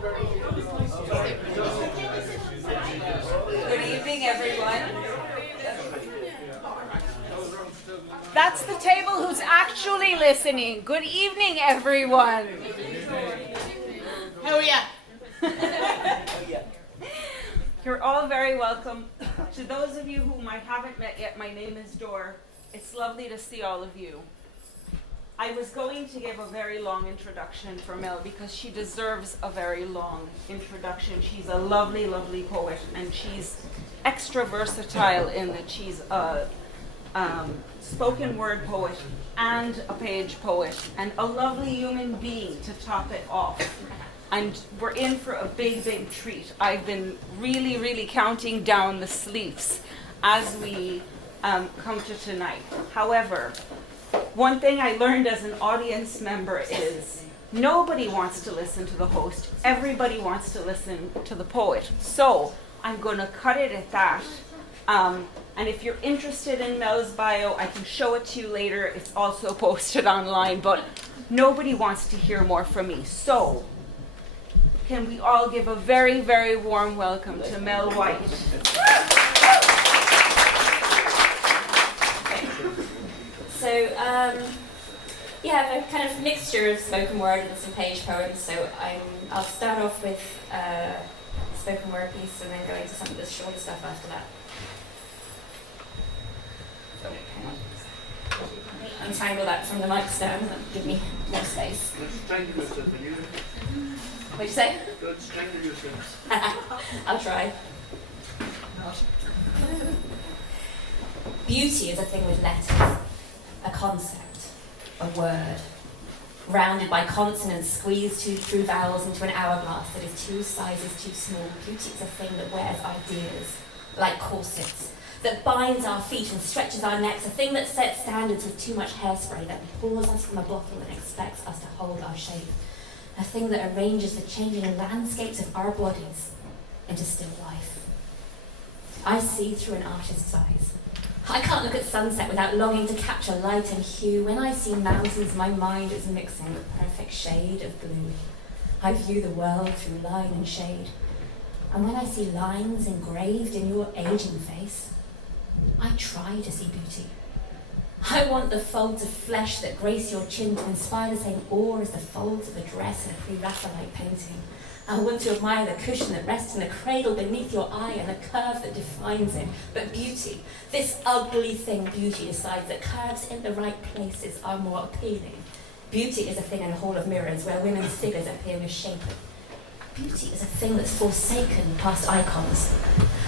Good evening, everyone. That's the table who's actually listening. Good evening, everyone. How are ya? You're all very welcome. To those of you whom I haven't met yet, my name is Dor. It's lovely to see all of you. I was going to give a very long introduction for Mel because she deserves a very long introduction. She's a lovely, lovely poet, and she's extra versatile in that she's a spoken word poet and a page poet and a lovely human being to top it off. And we're in for a big, big treat. I've been really, really counting down the sleeves as we come to tonight. However, one thing I learned as an audience member is nobody wants to listen to the host. Everybody wants to listen to the poet. So I'm going to cut it at that. And if you're interested in Mel's bio, I can show it to you later. It's also posted online, but nobody wants to hear more from me. So can we all give a very, very warm welcome to Mel White. So, yeah, I have a kind of mixture of spoken word and some page poems. So I'll start off with a spoken word piece and then go into some of the shorter stuff after that. So, hang on. Untangle that from the mic stand and give me more space. Don't strangle yourself, will you? What'd you say? Don't strangle yourself. I'll try. Beauty is a thing with letters. A concept, a word, rounded by consonants squeezed through vowels into an hourglass that is two sizes too small. Beauty is a thing that wears ideas, like corsets, that binds our feet and stretches our necks, a thing that sets standards with too much hairspray, that pours us from a bottle and expects us to hold our shape, a thing that arranges the changing landscapes of our bodies into still life. I see through an artist's eyes. I can't look at sunset without longing to capture light and hue. When I see mountains, my mind is mixing the perfect shade of blue. I view the world through line and shade. And when I see lines engraved in your aging face, I try to see beauty. I want the folds of flesh that grace your chin to inspire the same awe as the folds of a dress in a pre-Raphaelite painting. I want to admire the cushion that rests in the cradle beneath your eye and the curve that defines it. But beauty, this ugly thing beauty decides that curves in the right places are more appealing. Beauty is a thing in a hall of mirrors where women's figures appear misshapen. Beauty is a thing that's forsaken past icons.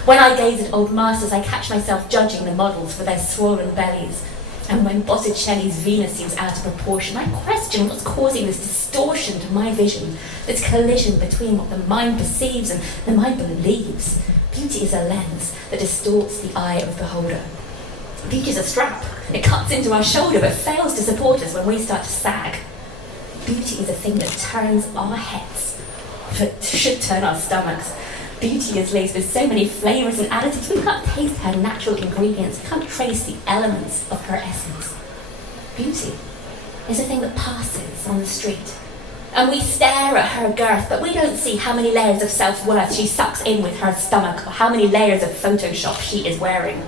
When I gaze at old masters, I catch myself judging the models for their swollen bellies. And when Botticelli's Venus seems out of proportion, I question what's causing this distortion to my vision, this collision between what the mind perceives and the mind believes. Beauty is a lens that distorts the eye of the beholder. Beauty is a strap. It cuts into our shoulder but fails to support us when we start to sag. Beauty is a thing that turns our heads, but should turn our stomachs. Beauty is laced with so many flavours and additives, we can't taste her natural ingredients, we can't trace the elements of her essence. Beauty is a thing that passes on the street, and we stare at her girth, but we don't see how many layers of self-worth she sucks in with her stomach, or how many layers of Photoshop she is wearing.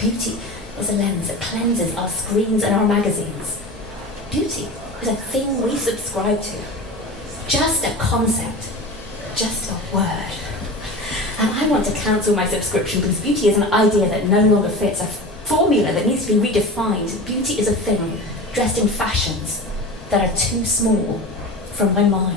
Beauty is a lens that cleanses our screens and our magazines. Beauty is a thing we subscribe to. Just a concept, just a word. And I want to cancel my subscription because beauty is an idea that no longer fits, a formula that needs to be redefined. Beauty is a thing dressed in fashions that are too small from my mind.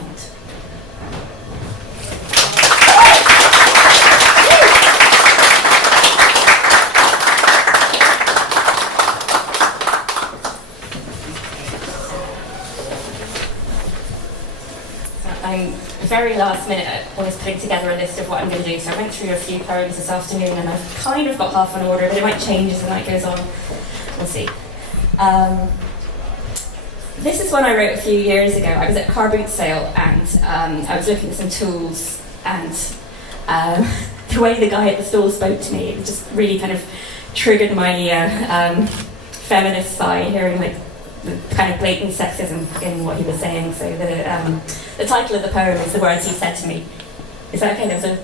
I'm very last minute I was putting together a list of what I'm going to do, so I went through a few poems this afternoon and I've kind of got half an order, but it might change as the night goes on. We'll see. This is one I wrote a few years ago. I was at a car boot sale and I was looking at some tools, and the way the guy at the stall spoke to me, it just really kind of triggered my feminist side, hearing like, the kind of blatant sexism in what he was saying. So the title of the poem is The Words He Said to Me. Is that okay? There was a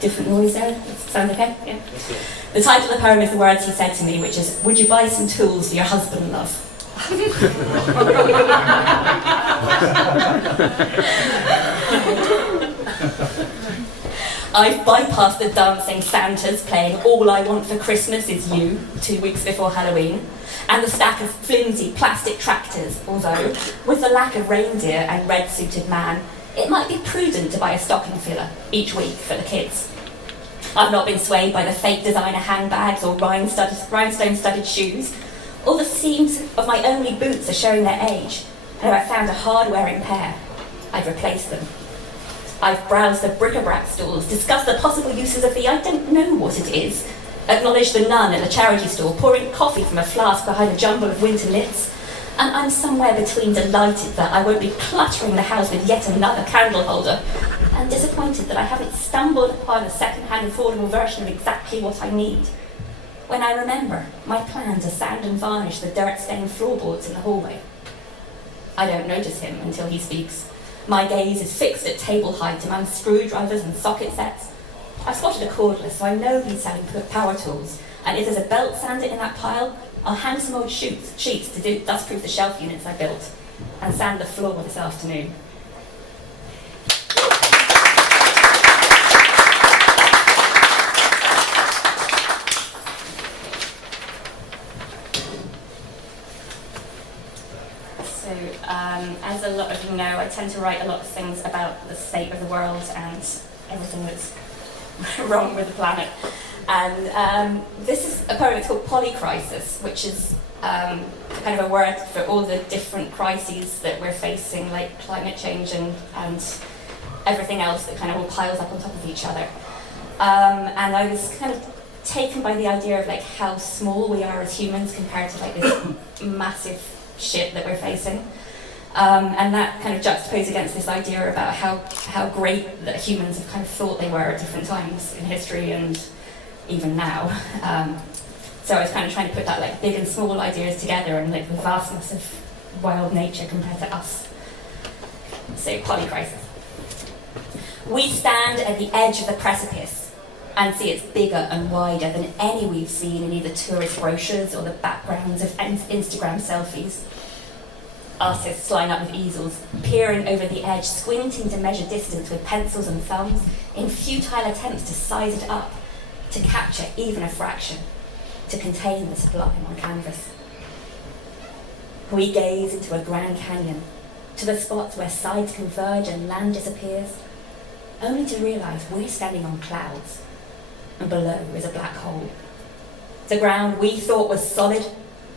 different noise there. Sounds okay? Yeah. The title of the poem is The Words He Said to Me, which is, would you buy some tools for your husband, love? I've bypassed the dancing Santas playing All I Want for Christmas Is You 2 weeks before Halloween, and the stack of flimsy plastic tractors, although, with the lack of reindeer and red-suited man, it might be prudent to buy a stocking filler each week for the kids. I've not been swayed by the fake designer handbags or rhinestone-studded shoes. All the seams of my only boots are showing their age, and if I found a hard-wearing pair, I'd replace them. I've browsed the bric-a-brac stores, discussed the possible uses of the I don't know what it is, acknowledged the nun at the charity store, pouring coffee from a flask behind a jumble of winter knits, and I'm somewhere between delighted that I won't be cluttering the house with yet another candle holder, and disappointed that I haven't stumbled upon a second-hand affordable version of exactly what I need. When I remember my plan to sand and varnish the dirt-stained floorboards in the hallway. I don't notice him until he speaks. My gaze is fixed at table height among screwdrivers and socket sets. I've spotted a cordless, so I know he's selling power tools, and if there's a belt sander in that pile, I'll hang some old sheets to dust-proof the shelf units I built, and sand the floor this afternoon. As a lot of you know, I tend to write a lot of things about the state of the world and everything that's wrong with the planet. And this is a poem, it's called Polycrisis, which is kind of a word for all the different crises that we're facing, like climate change and everything else that kind of all piles up on top of each other. And I was kind of taken by the idea of like how small we are as humans compared to like this massive shit that we're facing. And that kind of juxtaposed against this idea about how great that humans have kind of thought they were at different times in history and even now. So I was kind of trying to put that like big and small ideas together and like the vastness of wild nature compared to us. So, Polycrisis. We stand at the edge of the precipice and see it's bigger and wider than any we've seen in either tourist brochures or the backgrounds of Instagram selfies. Artists line up with easels, peering over the edge, squinting to measure distance with pencils and thumbs, in futile attempts to size it up, to capture even a fraction, to contain the sublime on canvas. We gaze into a Grand Canyon, to the spots where sides converge and land disappears, only to realise we're standing on clouds, and below is a black hole. The ground we thought was solid,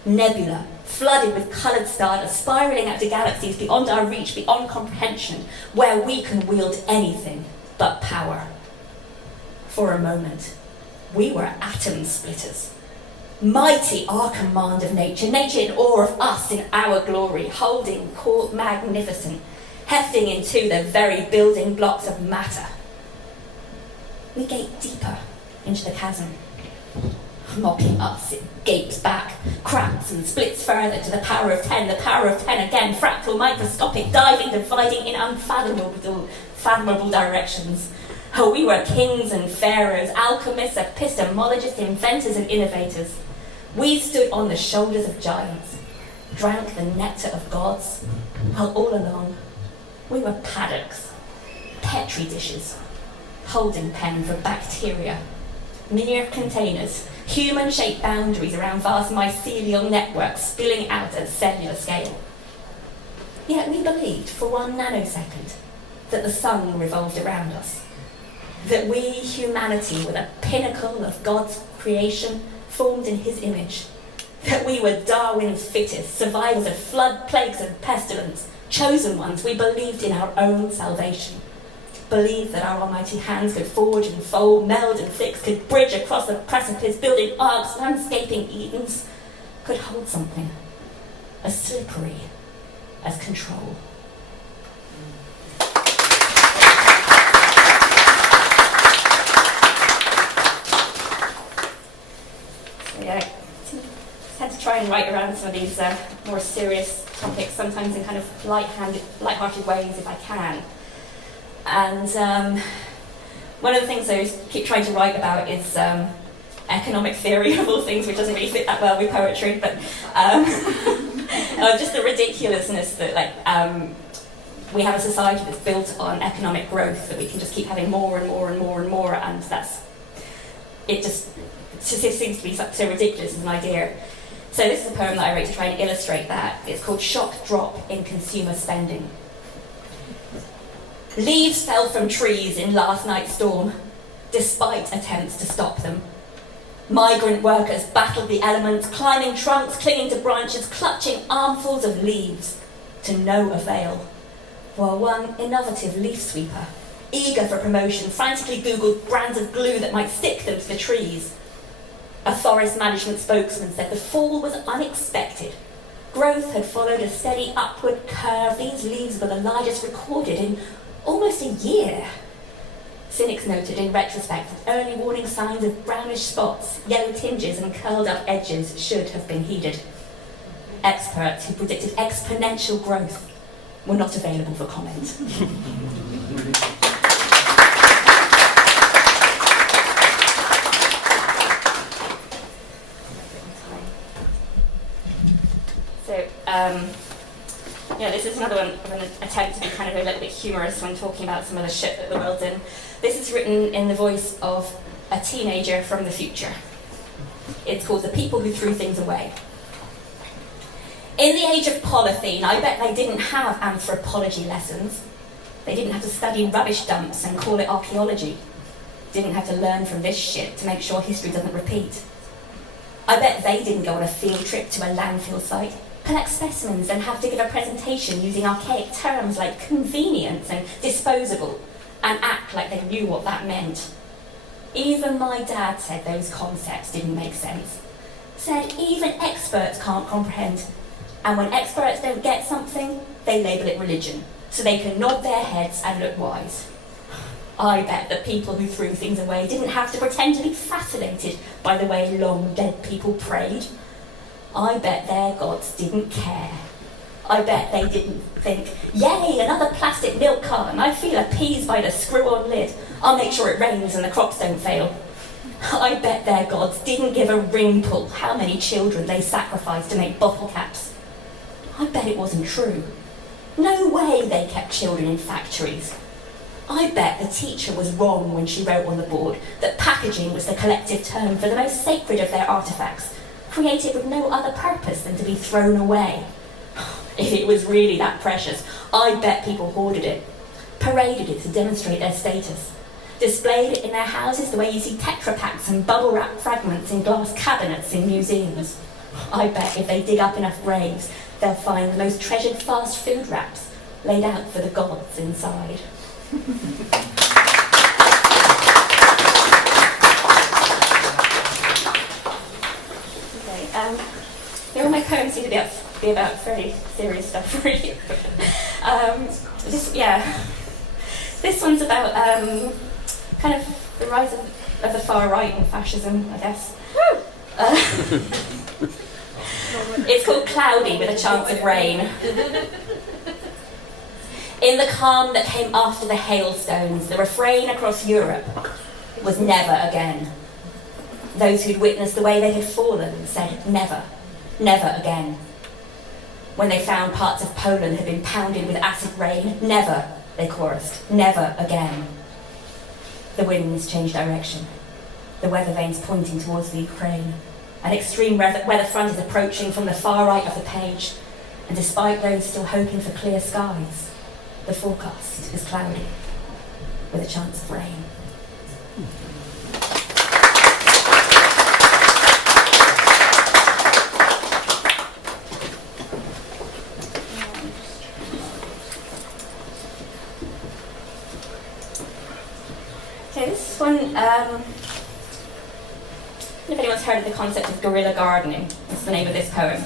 nebula, flooded with coloured stardust, spiralling out to galaxies beyond our reach, beyond comprehension, where we can wield anything but power. For a moment, we were atom splitters. Mighty our command of nature, nature in awe of us in our glory, holding court magnificent, hefting into the very building blocks of matter. We gape deeper into the chasm. Mocking us, it gapes back, cracks and splits further to the power of 10 again, fractal, microscopic, diving, dividing in unfathomable directions. Oh, we were kings and pharaohs, alchemists, epistemologists, inventors and innovators. We stood on the shoulders of giants, drank the nectar of gods, while all along we were paddocks, petri dishes, holding pen for bacteria, mere containers, human-shaped boundaries around vast mycelial networks spilling out at cellular scale. Yet we believed for 1 nanosecond that the sun revolved around us, that we, humanity, were the pinnacle of God's creation, formed in his image, that we were Darwin's fittest, survivors of flood, plagues and pestilence, chosen ones. We believed in our own salvation, believed that our almighty hands could forge and fold, meld and fix, could bridge across the precipice, building arcs, landscaping Edens, could hold something as slippery as control. So yeah, I tend to try and write around some of these more serious topics, sometimes in kind of light-hearted ways if I can. And one of the things I keep trying to write about is economic theory of all things, which doesn't really fit that well with poetry, but just the ridiculousness that we have a society that's built on economic growth, that we can just keep having more and more and more and more, and it just seems to be so ridiculous as an idea. So this is a poem that I wrote to try and illustrate that. It's called Shock Drop in Consumer Spending. Leaves fell from trees in last night's storm, despite attempts to stop them. Migrant workers battled the elements, climbing trunks, clinging to branches, clutching armfuls of leaves, to no avail. While one innovative leaf sweeper, eager for promotion, frantically Googled brands of glue that might stick them to the trees. A forest management spokesman said the fall was unexpected. Growth had followed a steady upward curve. These leaves were the largest recorded in almost a year. Cynics noted in retrospect that early warning signs of brownish spots, yellow tinges and curled up edges should have been heeded. Experts who predicted exponential growth were not available for comment. So, this is another one of an attempt to be kind of a little bit humorous when talking about some of the shit that the world's in. This is written in the voice of a teenager from the future. It's called The People Who Threw Things Away. In the age of polythene, I bet they didn't have anthropology lessons. They didn't have to study rubbish dumps and call it archaeology. Didn't have to learn from this shit to make sure history doesn't repeat. I bet they didn't go on a field trip to a landfill site, collect specimens and have to give a presentation using archaic terms like convenience and disposable, and act like they knew what that meant. Even my dad said those concepts didn't make sense. Said even experts can't comprehend. And when experts don't get something, they label it religion, so they can nod their heads and look wise. I bet the people who threw things away didn't have to pretend to be fascinated by the way long dead people prayed. I bet their gods didn't care. I bet they didn't think, yay, another plastic milk carton, I feel appeased by the screw-on lid. I'll make sure it rains and the crops don't fail. I bet their gods didn't give a ring pull how many children they sacrificed to make bottle caps. I bet it wasn't true. No way they kept children in factories. I bet the teacher was wrong when she wrote on the board that packaging was the collective term for the most sacred of their artefacts, created with no other purpose than to be thrown away. If it was really that precious, I bet people hoarded it, paraded it to demonstrate their status, displayed it in their houses the way you see Tetra Paks and bubble wrap fragments in glass cabinets in museums. I bet if they dig up enough graves, they'll find the most treasured fast food wraps laid out for the gods inside. Okay, all my poems seem to be about very serious stuff, really. This one's about kind of the rise of the far right and fascism, I guess. It's called Cloudy with a Chance of Rain. In the calm that came after the hailstones, the refrain across Europe was never again. Those who'd witnessed the way they had fallen said never, never again. When they found parts of Poland had been pounded with acid rain, never, they chorused, never again. The winds changed direction, the weather vanes pointing towards the Ukraine. An extreme weather front is approaching from the far right of the page, and despite those still hoping for clear skies, the forecast is cloudy, with a chance of rain. Okay, this one, if anyone's heard of the concept of guerrilla gardening, that's the name of this poem.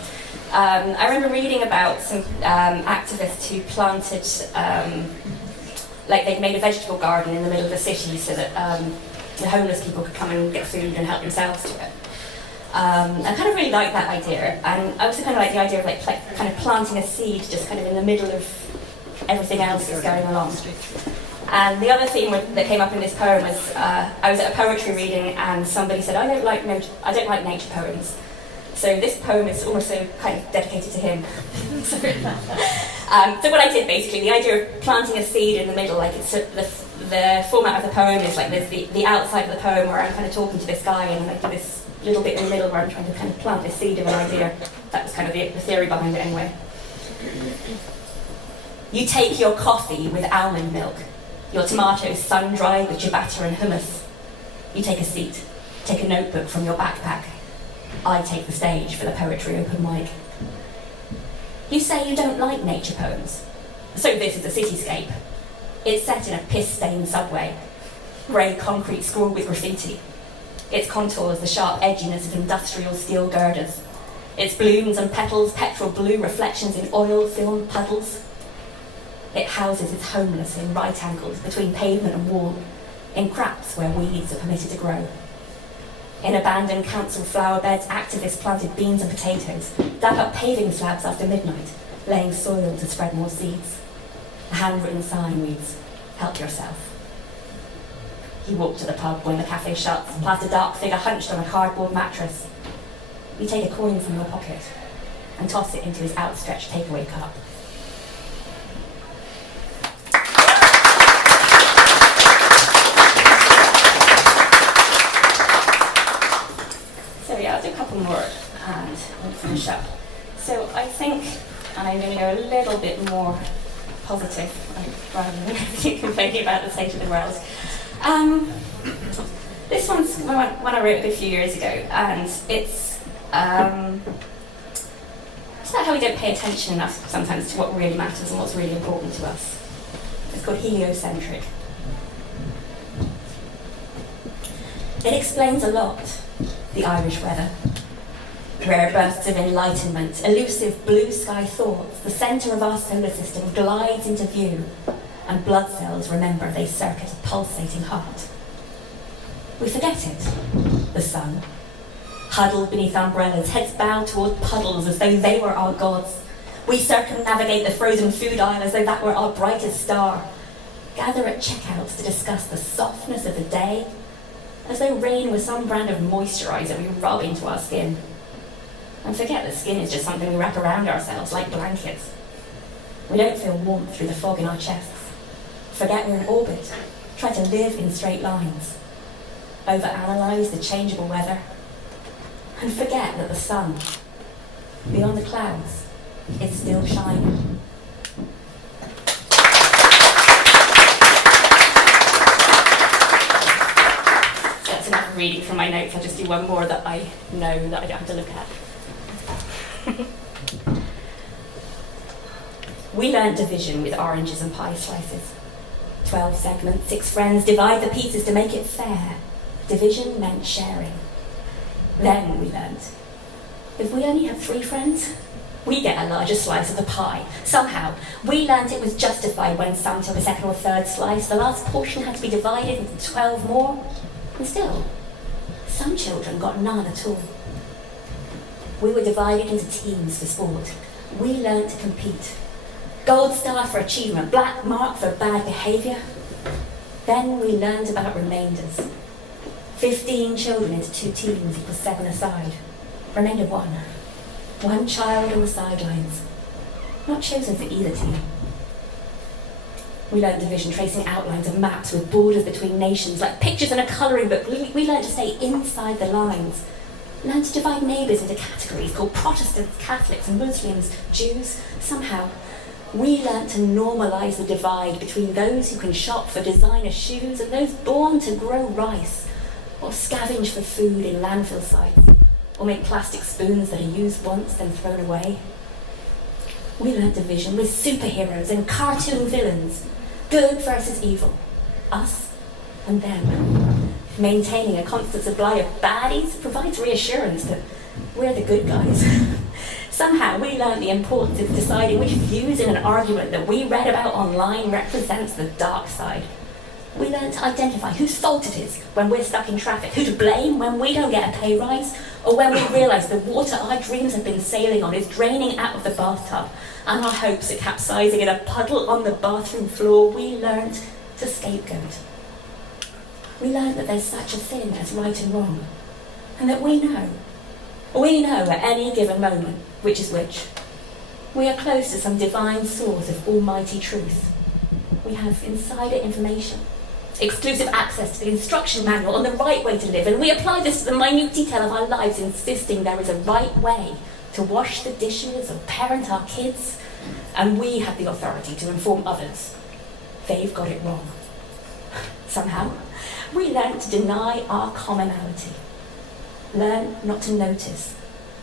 I remember reading about some activists who planted, they'd made a vegetable garden in the middle of the city so that the homeless people could come and get food and help themselves to it. I kind of really like that idea, and I also kind of like the idea of like kind of planting a seed just kind of in the middle of everything else that's going along. And the other theme that came up in this poem was I was at a poetry reading and somebody said, I don't like nature poems. So this poem is also kind of dedicated to him. So what I did basically, the idea of planting a seed in the middle, like it's the format of the poem is like there's the outside of the poem where I'm kind of talking to this guy and I do this little bit in the middle where I'm trying to kind of plant this seed of an idea. That was kind of the theory behind it anyway. You take your coffee with almond milk, your tomatoes sun-dried with ciabatta and hummus. You take a seat, take a notebook from your backpack. I take the stage for the poetry open mic. You say you don't like nature poems, so this is a cityscape. It's set in a piss-stained subway, grey concrete scrawled with graffiti. Its contours the sharp edginess of industrial steel girders. Its blooms and petals, petrol blue reflections in oil-filled puddles. It houses its homeless in right angles between pavement and wall, in cracks where weeds are permitted to grow. In abandoned council flower beds, activists planted beans and potatoes, dug up paving slabs after midnight, laying soil to spread more seeds. A handwritten sign reads, "Help yourself." You walk to the pub when the cafe shuts, past a dark figure hunched on a cardboard mattress. You take a coin from your pocket and toss it into his outstretched takeaway cup. So yeah, I'll do a couple more and we'll finish up. So I think, and I'm going to go a little bit more positive, rather than complaining about the state of the world. This one's one I wrote a few years ago, and it's about how we don't pay attention enough sometimes to what really matters and what's really important to us. It's called heliocentric. It explains a lot, the Irish weather. Rare bursts of enlightenment, elusive blue sky thoughts, the centre of our solar system glides into view, and blood cells remember they circuit a pulsating heart. We forget it, the sun. Huddled beneath umbrellas, heads bowed toward puddles as though they were our gods. We circumnavigate the frozen food aisle as though that were our brightest star. Gather at checkouts to discuss the softness of the day, as though rain was some brand of moisturiser we rub into our skin. And forget that skin is just something we wrap around ourselves like blankets. We don't feel warmth through the fog in our chests. Forget we're in orbit. Try to live in straight lines. Overanalyze the changeable weather. And forget that the sun, beyond the clouds, is still shining. So that's enough reading from my notes. I'll just do one more that I know that I don't have to look at. We learned division with oranges and pie slices. 12 segments, 6 friends, divide the pieces to make it fair. Division meant sharing. Then we learned, if we only have 3 friends, we get a larger slice of the pie. Somehow, we learned it was justified when some took a second or third slice. The last portion had to be divided into 12 more. And still, some children got none at all. We were divided into teams for sport. We learned to compete. Gold star for achievement, black mark for bad behaviour. Then we learned about remainders. 15 children into 2 teams equals 7 aside. Remainder 1. 1 child on the sidelines. Not chosen for either team. We learned division, tracing outlines of maps with borders between nations, like pictures in a colouring book. We learned to stay inside the lines. Learned to divide neighbours into categories called Protestants, Catholics, and Muslims, Jews. Somehow, we learnt to normalise the divide between those who can shop for designer shoes and those born to grow rice, or scavenge for food in landfill sites, or make plastic spoons that are used once then thrown away. We learnt division with superheroes and cartoon villains, good versus evil, us and them. Maintaining a constant supply of baddies provides reassurance that we're the good guys. Somehow we learned the importance of deciding which views in an argument that we read about online represents the dark side. We learn to identify whose fault it is when we're stuck in traffic, who to blame when we don't get a pay rise, or when we realise the water our dreams have been sailing on is draining out of the bathtub and our hopes are capsizing in a puddle on the bathroom floor. We learned to scapegoat. We learned that there's such a thing as right and wrong, and that we know at any given moment which is which. We are close to some divine source of almighty truth. We have insider information, exclusive access to the instruction manual on the right way to live, and we apply this to the minute detail of our lives, insisting there is a right way to wash the dishes or parent our kids, and we have the authority to inform others. They've got it wrong. Somehow, we learn to deny our commonality, learn not to notice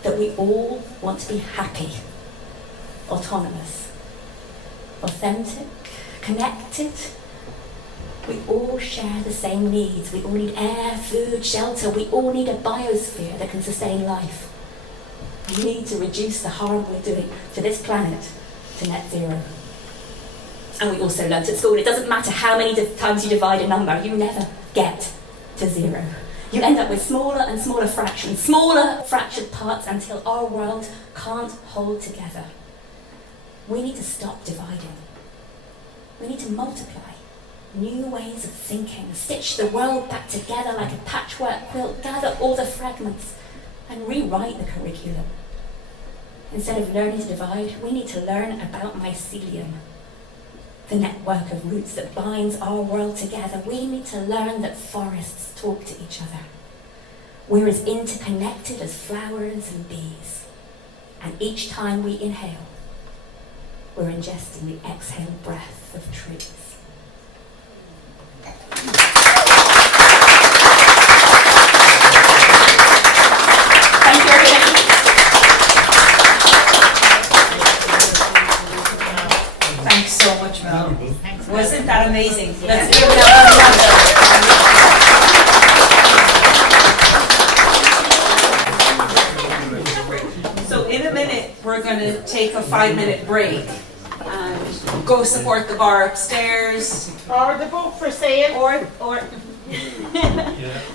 that we all want to be happy, autonomous, authentic, connected. We all share the same needs. We all need air, food, shelter. We all need a biosphere that can sustain life. We need to reduce the harm we're doing to this planet to net zero. And we also learnt at school, it doesn't matter how many times you divide a number, you never get to zero. You end up with smaller and smaller fractions, smaller fractured parts until our world can't hold together. We need to stop dividing. We need to multiply. New ways of thinking, stitch the world back together like a patchwork quilt, gather all the fragments and rewrite the curriculum. Instead of learning to divide, we need to learn about mycelium, the network of roots that binds our world together. We need to learn that forests talk to each other. We're as interconnected as flowers and bees. And each time we inhale, we're ingesting the exhale breath of trees. Thank you, everybody. Thanks so much, Mel. Wasn't that amazing? Yeah. Let's give Mel another. So in a minute, we're going to take a 5-minute break and go support the bar upstairs. Or the book for sale. Or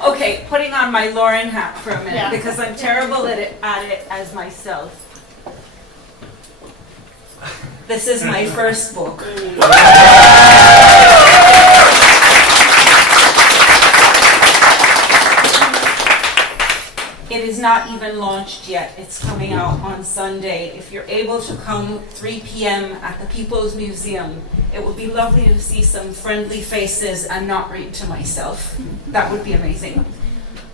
okay, putting on my Lauren hat for a minute, Yeah. because I'm terrible at it as myself. This is my first book. It is not even launched yet. It's coming out on Sunday. If you're able to come 3 p.m. at the People's Museum, it would be lovely to see some friendly faces and not read to myself. That would be amazing.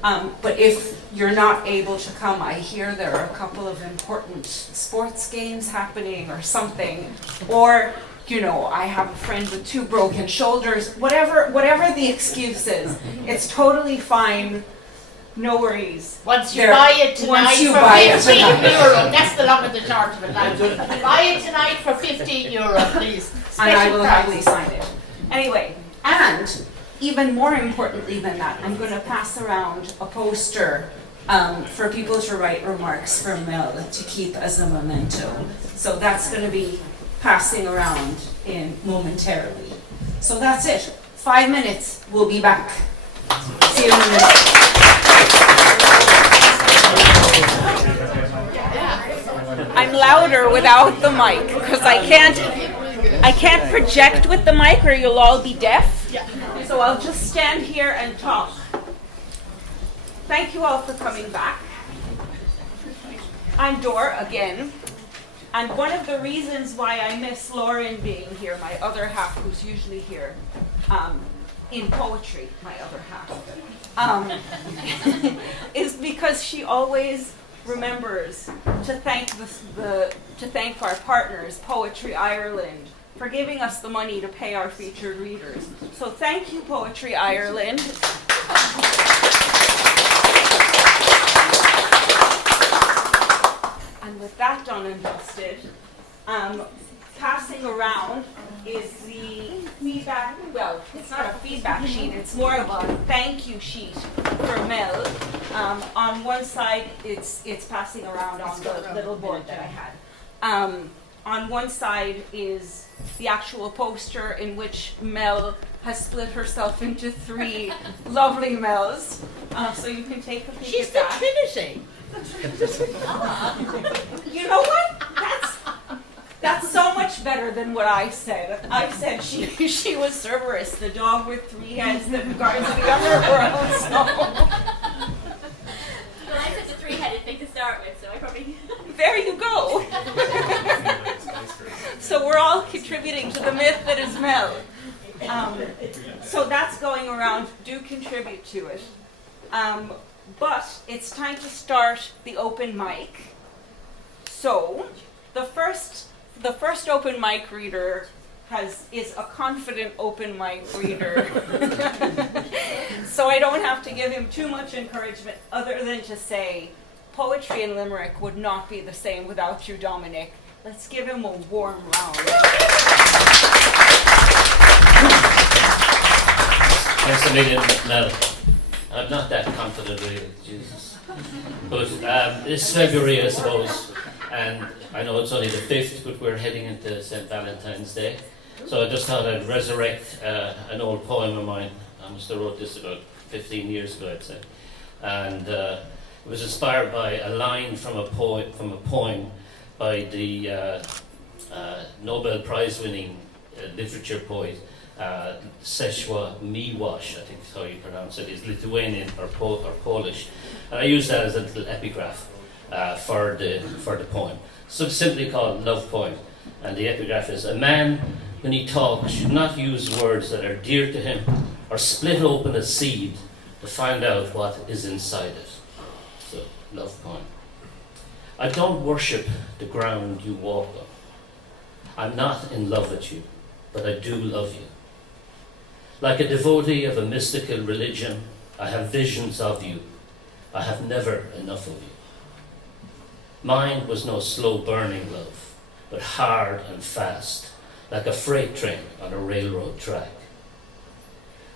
But if you're not able to come, I hear there are a couple of important sports games happening or something. Or, I have a friend with 2 broken shoulders. Whatever the excuse is, it's totally fine. No worries. Once you buy it tonight for 15 euro, that's the long and the short of it. Buy it tonight for 15 euro, please. And I will Special happily price. sign it. Anyway, and even more importantly than that, I'm going to pass around a poster for people to write remarks for Mel to keep as a memento. So that's going to be passing around momentarily. So that's it. 5 minutes. We'll be back. See you in a minute. I'm louder without the mic because I can't project with the mic or you'll all be deaf. So I'll just stand here and talk. Thank you all for coming back. I'm Dor again. And one of the reasons why I miss Lauren being here, my other half who's usually here, in poetry, my other half, is because she always remembers to thank our partners, Poetry Ireland, for giving us the money to pay our featured readers. So thank you, Poetry Ireland. And with that done and dusted, passing around is the feedback, well, it's not a feedback sheet, it's more of a thank you sheet for Mel. On one side, it's passing around on the little board that I had. On one side is the actual poster in which Mel has split herself into 3 lovely Mels. So you can take a peek She's at the that. Trinity. You know what? That's so much better than what I said. I said she was Cerberus, the dog with 3 heads that guards the underworld. So Well, I said the 3-headed thing to start with, so I probably... there you go. So we're all contributing to the myth that is Mel. So that's going around. Do contribute to it. But it's time to start the open mic. So the first open mic reader is a confident open mic reader. So I don't have to give him too much encouragement other than to say poetry in Limerick would not be the same without you, Dominic. Let's give him a warm round. Thanks a million, Mel. I'm not that confident, really, Jesus. But it's February, I suppose, and I know it's only the 5th, but we're heading into St. Valentine's Day. So I just thought I'd resurrect an old poem of mine. I must have wrote this about 15 years ago, I'd say. And it was inspired by a line from a poem by the Nobel Prize-winning literature poet Czesław Miłosz, I think is how you pronounce it. He's Lithuanian or Polish, and I use that as a little epigraph for the poem. So it's simply called Love Poem, and the epigraph is: a man, when he talks, should not use words that are dear to him, or split open a seed to find out what is inside it. So, Love Poem. I don't worship the ground you walk on. I'm not in love with you, but I do love you. Like a devotee of a mystical religion, I have visions of you. I have never enough of you. Mine was no slow-burning love, but hard and fast, like a freight train on a railroad track.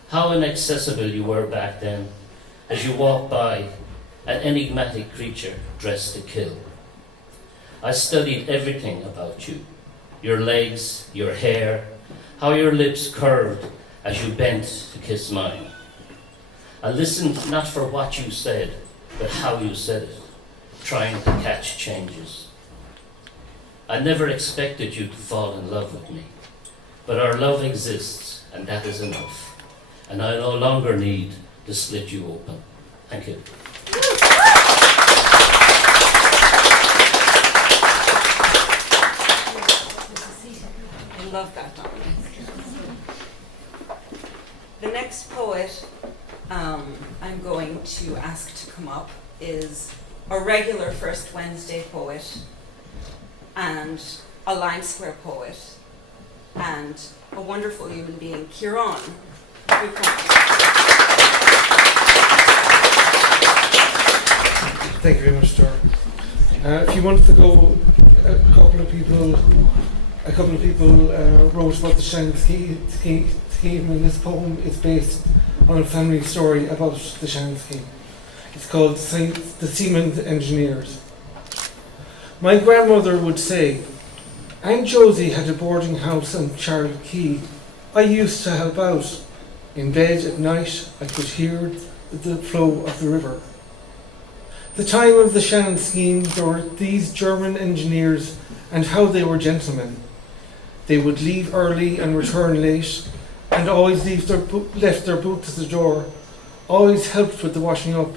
How inaccessible you were back then, as you walked by, an enigmatic creature dressed to kill. I studied everything about you, your legs, your hair, how your lips curved as you bent to kiss mine. I listened not for what you said, but how you said it, trying to catch changes. I never expected you to fall in love with me, but our love exists, and that is enough. And I no longer need to split you open. Thank you. I love that, Dominic. The next poet I'm going to ask to come up is a regular First Wednesday poet and a Lime Square poet and a wonderful human being, Kieran. Thank you very much, Dora. If you want to go, a couple of people wrote about the Shannon scheme, and this poem is based on a family story about the Shannon scheme. It's called The Seaman Engineers. My grandmother would say, Aunt Josie had a boarding house on Charlotte Quay. I used to help out. In bed at night, I could hear the flow of the river. The time of the Shannon scheme, there were these German engineers, and how they were gentlemen. They would leave early and return late, and always left their boots at the door, always helped with the washing up,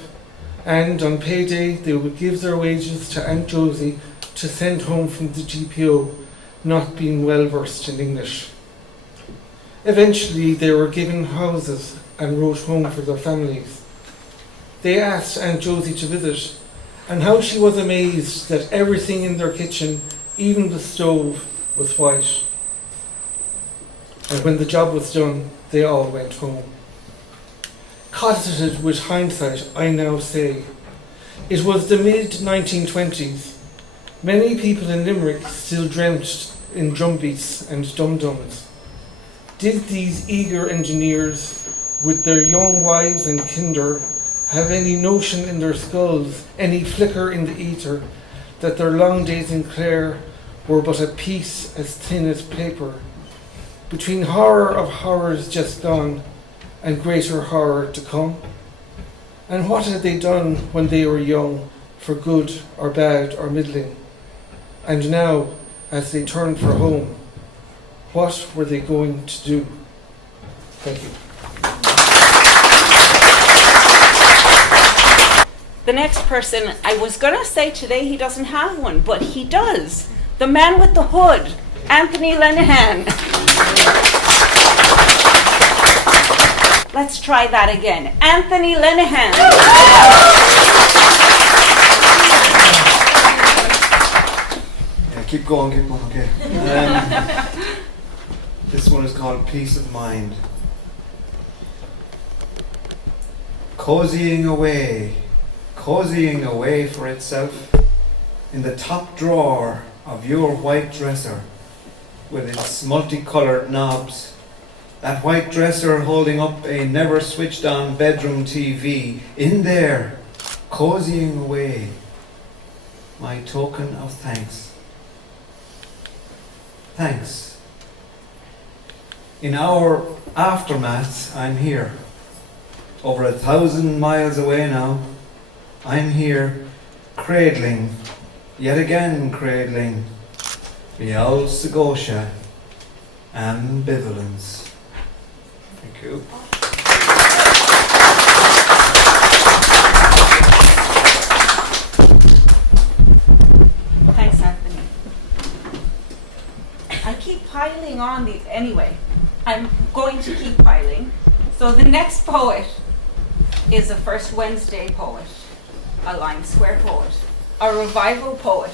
and on payday they would give their wages to Aunt Josie to send home from the GPO, not being well versed in English. Eventually they were given houses and wrote home for their families. They asked Aunt Josie to visit, and how she was amazed that everything in their kitchen, even the stove, was white. And when the job was done, they all went home. Cosseted with hindsight, I now say, it was the mid-1920s. Many people in Limerick still dreamt in drumbeats and dum-dums. Did these eager engineers, with their young wives and kinder, have any notion in their skulls, any flicker in the ether, that their long days in Clare were but a piece as thin as paper, between horror of horrors just gone and greater horror to come? And what had they done when they were young, for good or bad or middling? And now, as they turned for home, what were they going to do? Thank you. The next person, I was going to say today he doesn't have one, but he does. The man with the hood, Anthony Lenihan. Let's try that again. Anthony Lenihan. Yeah, keep going, okay. This one is called Peace of Mind. Cozying away for itself in the top drawer of your white dresser with its multicolored knobs. That white dresser holding up a never switched on bedroom TV. In there, cozying away, my token of thanks. Thanks. In our aftermath, I'm here. Over 1,000 miles away now, I'm here, cradling, yet again cradling, the old Scotia ambivalence. Thank you. Thanks, Anthony. I keep piling on the. Anyway, I'm going to keep piling. So the next poet is a First Wednesday poet, a Lime Square poet, a revival poet,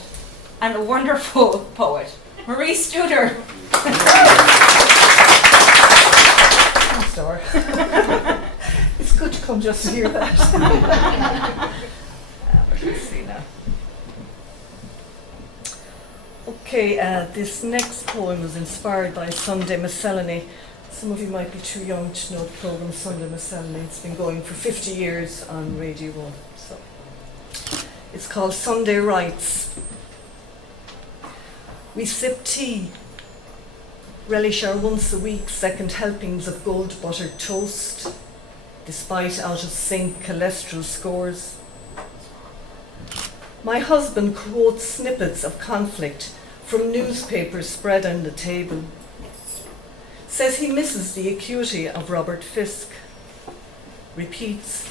and a wonderful poet, Marie Studer. Thanks, Dora. It's good to come just to hear that. Let's see now. Okay, this next poem was inspired by Sunday Miscellany. Some of you might be too young to know the programme Sunday Miscellany. It's been going for 50 years on Radio 1. So it's called Sunday Rights. We sip tea, relish our once a week second helpings of gold buttered toast, despite out of sync cholesterol scores. My husband quotes snippets of conflict from newspapers spread on the table. Says he misses the acuity of Robert Fisk. Repeats,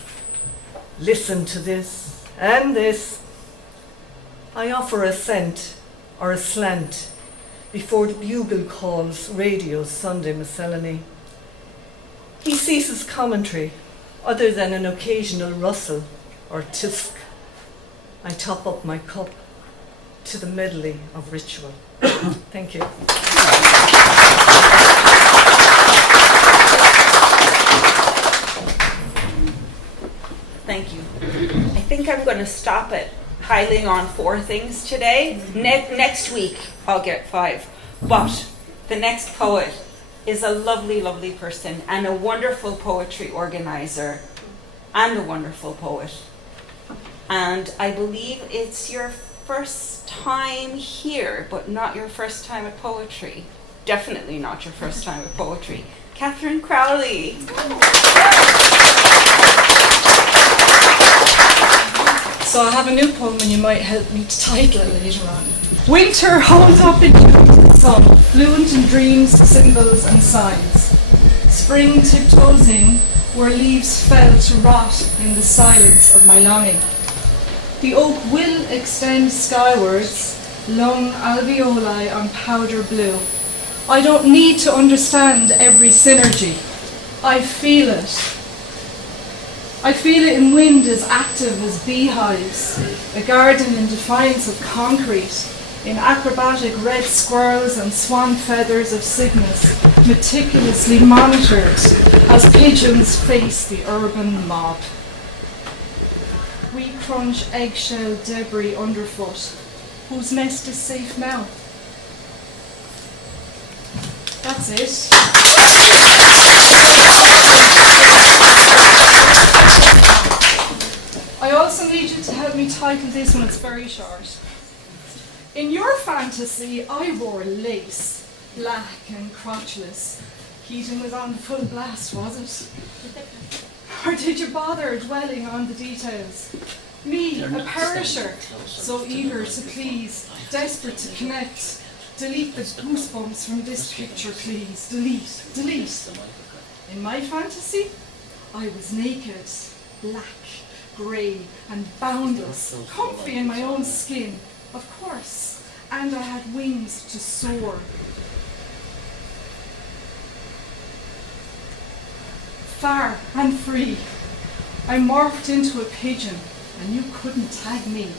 listen to this and this. I offer a cent or a slant before the bugle calls radio's Sunday Miscellany. He ceases commentary other than an occasional rustle or tisk. I top up my cup to the medley of ritual. Thank you. Thank you. I think I'm going to stop at piling on 4 things today. Next week I'll get 5. But the next poet is a lovely, lovely person and a wonderful poetry organizer and a wonderful poet. And I believe it's your first time here, but not your first time at poetry. Definitely not your first time at poetry. Catherine Crowley. So I have a new poem and you might help me to title it later on. Winter holds up in the sun, fluent in dreams, symbols and signs. Spring tiptoes in, where leaves fell to rot in the silence of my longing. The oak will extend skywards, lung alveoli on powder blue. I don't need to understand every synergy. I feel it. I feel it in wind as active as beehives, a garden in defiance of concrete, in acrobatic red squirrels and swan feathers of Cygnus, meticulously monitored as pigeons face the urban mob. We crunch eggshell debris underfoot. Whose nest is safe now? That's it. I also need you to help me title this one, it's very short. In your fantasy, I wore lace, black and crotchless. Heating was on full blast, was it? Or did you bother dwelling on the details? Me, a perisher, so eager to please, desperate to connect. Delete the goosebumps from this picture, please. Delete, delete. In my fantasy, I was naked, black, grey, and boundless, comfy in my own skin, of course, and I had wings to soar. Far and free, I morphed into a pigeon, and you couldn't tag me.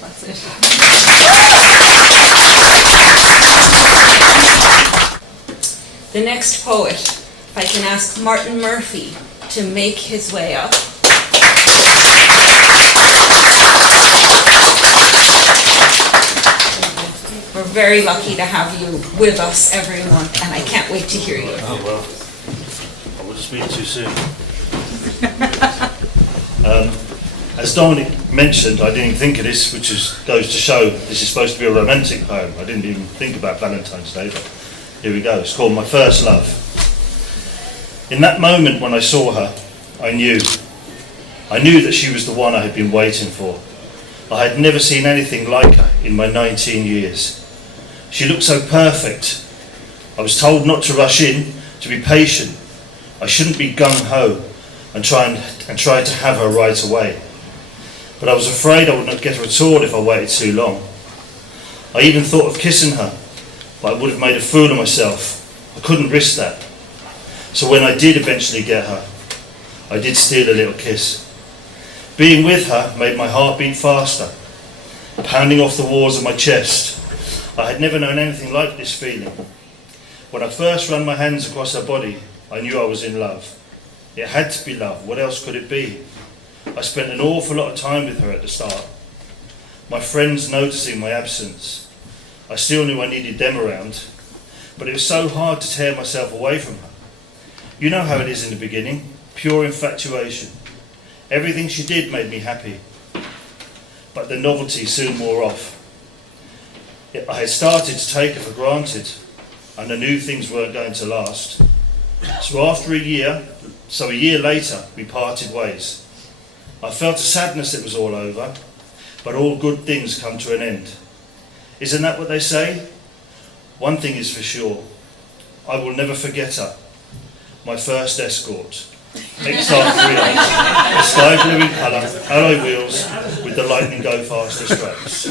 That's it. The next poet, if I can ask Martin Murphy to make his way up. We're very lucky to have you with us every month, and I can't wait to hear you. Oh, well, I would speak too soon. As Dominic mentioned, I didn't think of this, which goes to show this is supposed to be a romantic poem. I didn't even think about Valentine's Day, but here we go. It's called My First Love. In that moment when I saw her, I knew that she was the one I had been waiting for. I had never seen anything like her in my 19 years. She looked so perfect. I was told not to rush in, to be patient. I shouldn't be gung-ho and try to have her right away. But I was afraid I would not get her at all if I waited too long. I even thought of kissing her, but I would have made a fool of myself. I couldn't risk that. So when I did eventually get her, I did steal a little kiss. Being with her made my heart beat faster, pounding off the walls of my chest. I had never known anything like this feeling. When I first ran my hands across her body, I knew I was in love. It had to be love. What else could it be? I spent an awful lot of time with her at the start. My friends noticing my absence. I still knew I needed them around, but it was so hard to tear myself away from her. You know how it is in the beginning, pure infatuation. Everything she did made me happy, but the novelty soon wore off. I had started to take her for granted, and I knew things weren't going to last. So a year later, we parted ways. I felt a sadness it was all over, but all good things come to an end. Isn't that what they say? One thing is for sure, I will never forget her. My first escort. XR3, a sky blue in colour, alloy wheels with the lightning go faster straps.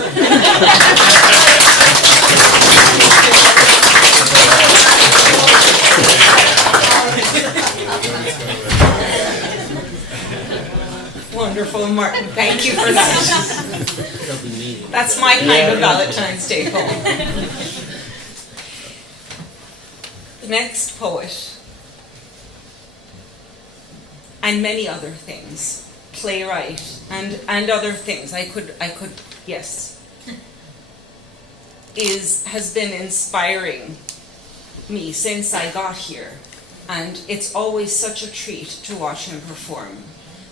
Wonderful, Martin. Thank you for that. That's my kind of Valentine's Day poem. The next poet, and many other things, playwright, and other things. I could, yes, has been inspiring me since I got here, and it's always such a treat to watch him perform.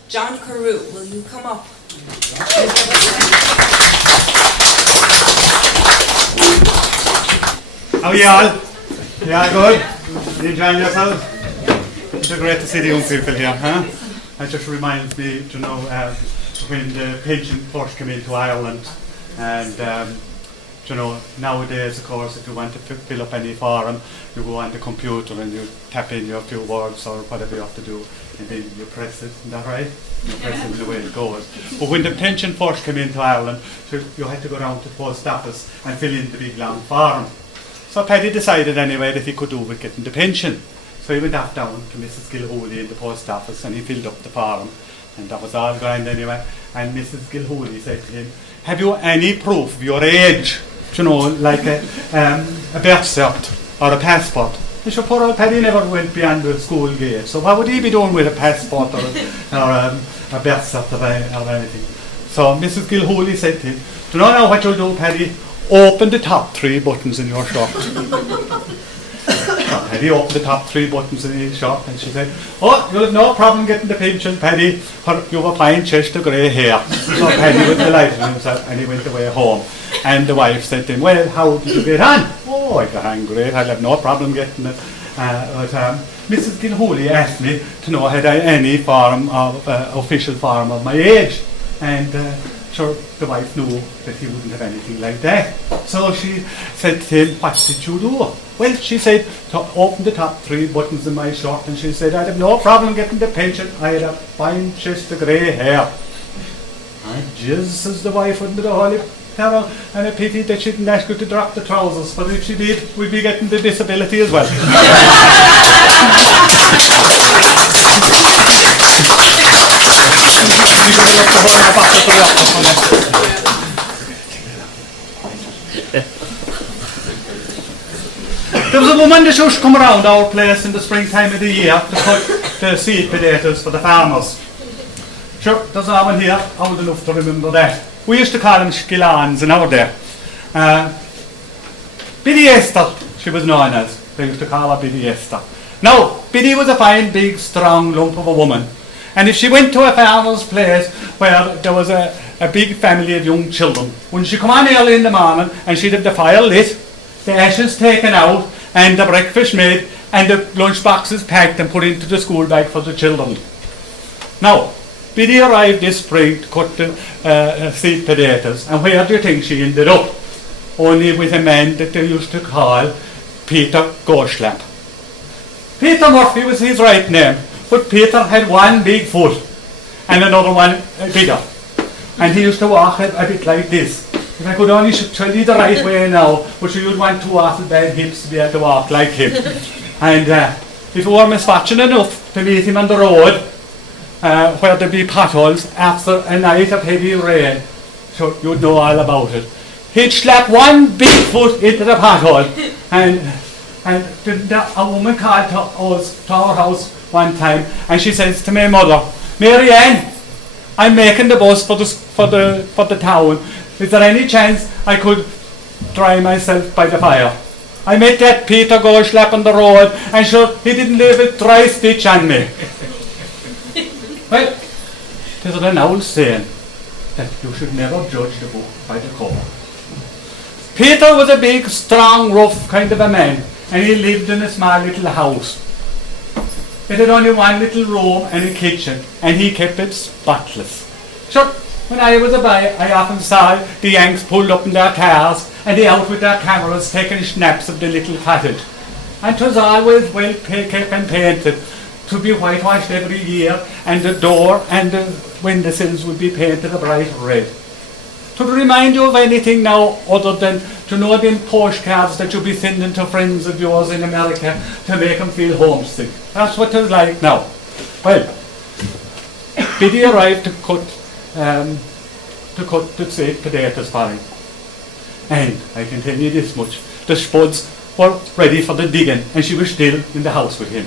John Carew, will you come up? How are you all? Yeah, good? You enjoying yourselves? It's great to see the young people here, huh? It just reminds me, when the pension first came into Ireland, and nowadays, of course, if you want to fill up any form, you go on the computer and you tap in your few words or whatever you have to do, and then you press it. Is that right? You press it the way it goes. But when the pension first came into Ireland, so you had to go down to the post office and fill in the big long form. So Paddy decided anyway that he could do with getting the pension. So he went off down to Mrs. Gilhooly in the post office and he filled up the form. And that was all grand anyway. And Mrs. Gilhooly said to him, "Have you any proof of your age? Like a birth cert or a passport?" He said, "Poor old Paddy never went beyond the school gate. So what would he be doing with a passport or a birth cert or anything?" So Mrs. Gilhooly said to him, "Do you know now what you'll do, Paddy? Open the top 3 buttons in your shirt." Paddy opened the top 3 buttons in his shirt and she said, "Oh, you'll have no problem getting the pension, Paddy, for you have a fine chest of grey hair." So Paddy was delighted with himself and he went away home. And the wife said to him, "Well, how did you get on?" "Oh, Oh, I got angry. I'll have no problem getting it. But Mrs. Gilhooly asked me to know had I any form of official form of my age, and sure, the wife knew that he wouldn't have anything like that. So she said to him, "What did you do?" Well, she said, to open the top 3 buttons in my shirt, and she said, "I'd have no problem getting the pension. I had a fine chest of grey hair." And Jesus, says the wife under the holy terror, and a pity that she didn't ask her to drop the trousers, but if she did, we'd be getting the disability as well. There was a woman that used to come around our place in the springtime of the year to cut the seed potatoes for the farmers. Sure, there's a woman here old enough to remember that. We used to call them skillans in our day. Biddy Esther, she was known as. They used to call her Biddy Esther. Now, Biddy was a fine, big, strong lump of a woman. And if she went to a farmer's place where there was a big family of young children, when she come on early in the morning and she'd have the fire lit, the ashes taken out, and the breakfast made, and the lunch boxes packed and put into the school bag for the children. Now, Biddy arrived this spring to cut the seed potatoes, and where do you think she ended up? Only with a man that they used to call Peter Goslap. Peter Murphy was his right name, but Peter had one big foot and another one bigger. And he used to walk a bit like this. If I could only tell you the right way now, but you would want 2 awful bad hips to be able to walk like him. And if you were misfortunate enough to meet him on the road, where there'd be potholes after a night of heavy rain, so you'd know all about it. He'd slap one big foot into the pothole, and a woman called to our house one time, and she says to my mother, "Mary Ann, I'm making the bus for the town. Is there any chance I could dry myself by the fire? I met that Peter Goslap on the road, and sure, he didn't leave a dry stitch on me." Well, there's an old saying that you should never judge the book by the cover. Peter was a big, strong, rough kind of a man, and he lived in a small little house. It had only one little room and a kitchen, and he kept it spotless. Sure, when I was a boy, I often saw the Yanks pulled up in their cars, and they out with their cameras taking snaps of the little cottage. And 'twas always well kept and painted, to be whitewashed every year, and the door and the windowsills would be painted a bright red. To remind you of anything now other than to know them postcards that you'll be sending to friends of yours in America to make them feel homesick. That's what it's like now. Well, Biddy arrived to cut the sweet potatoes for him. And I can tell you this much, the spuds were ready for the digging, and she was still in the house with him.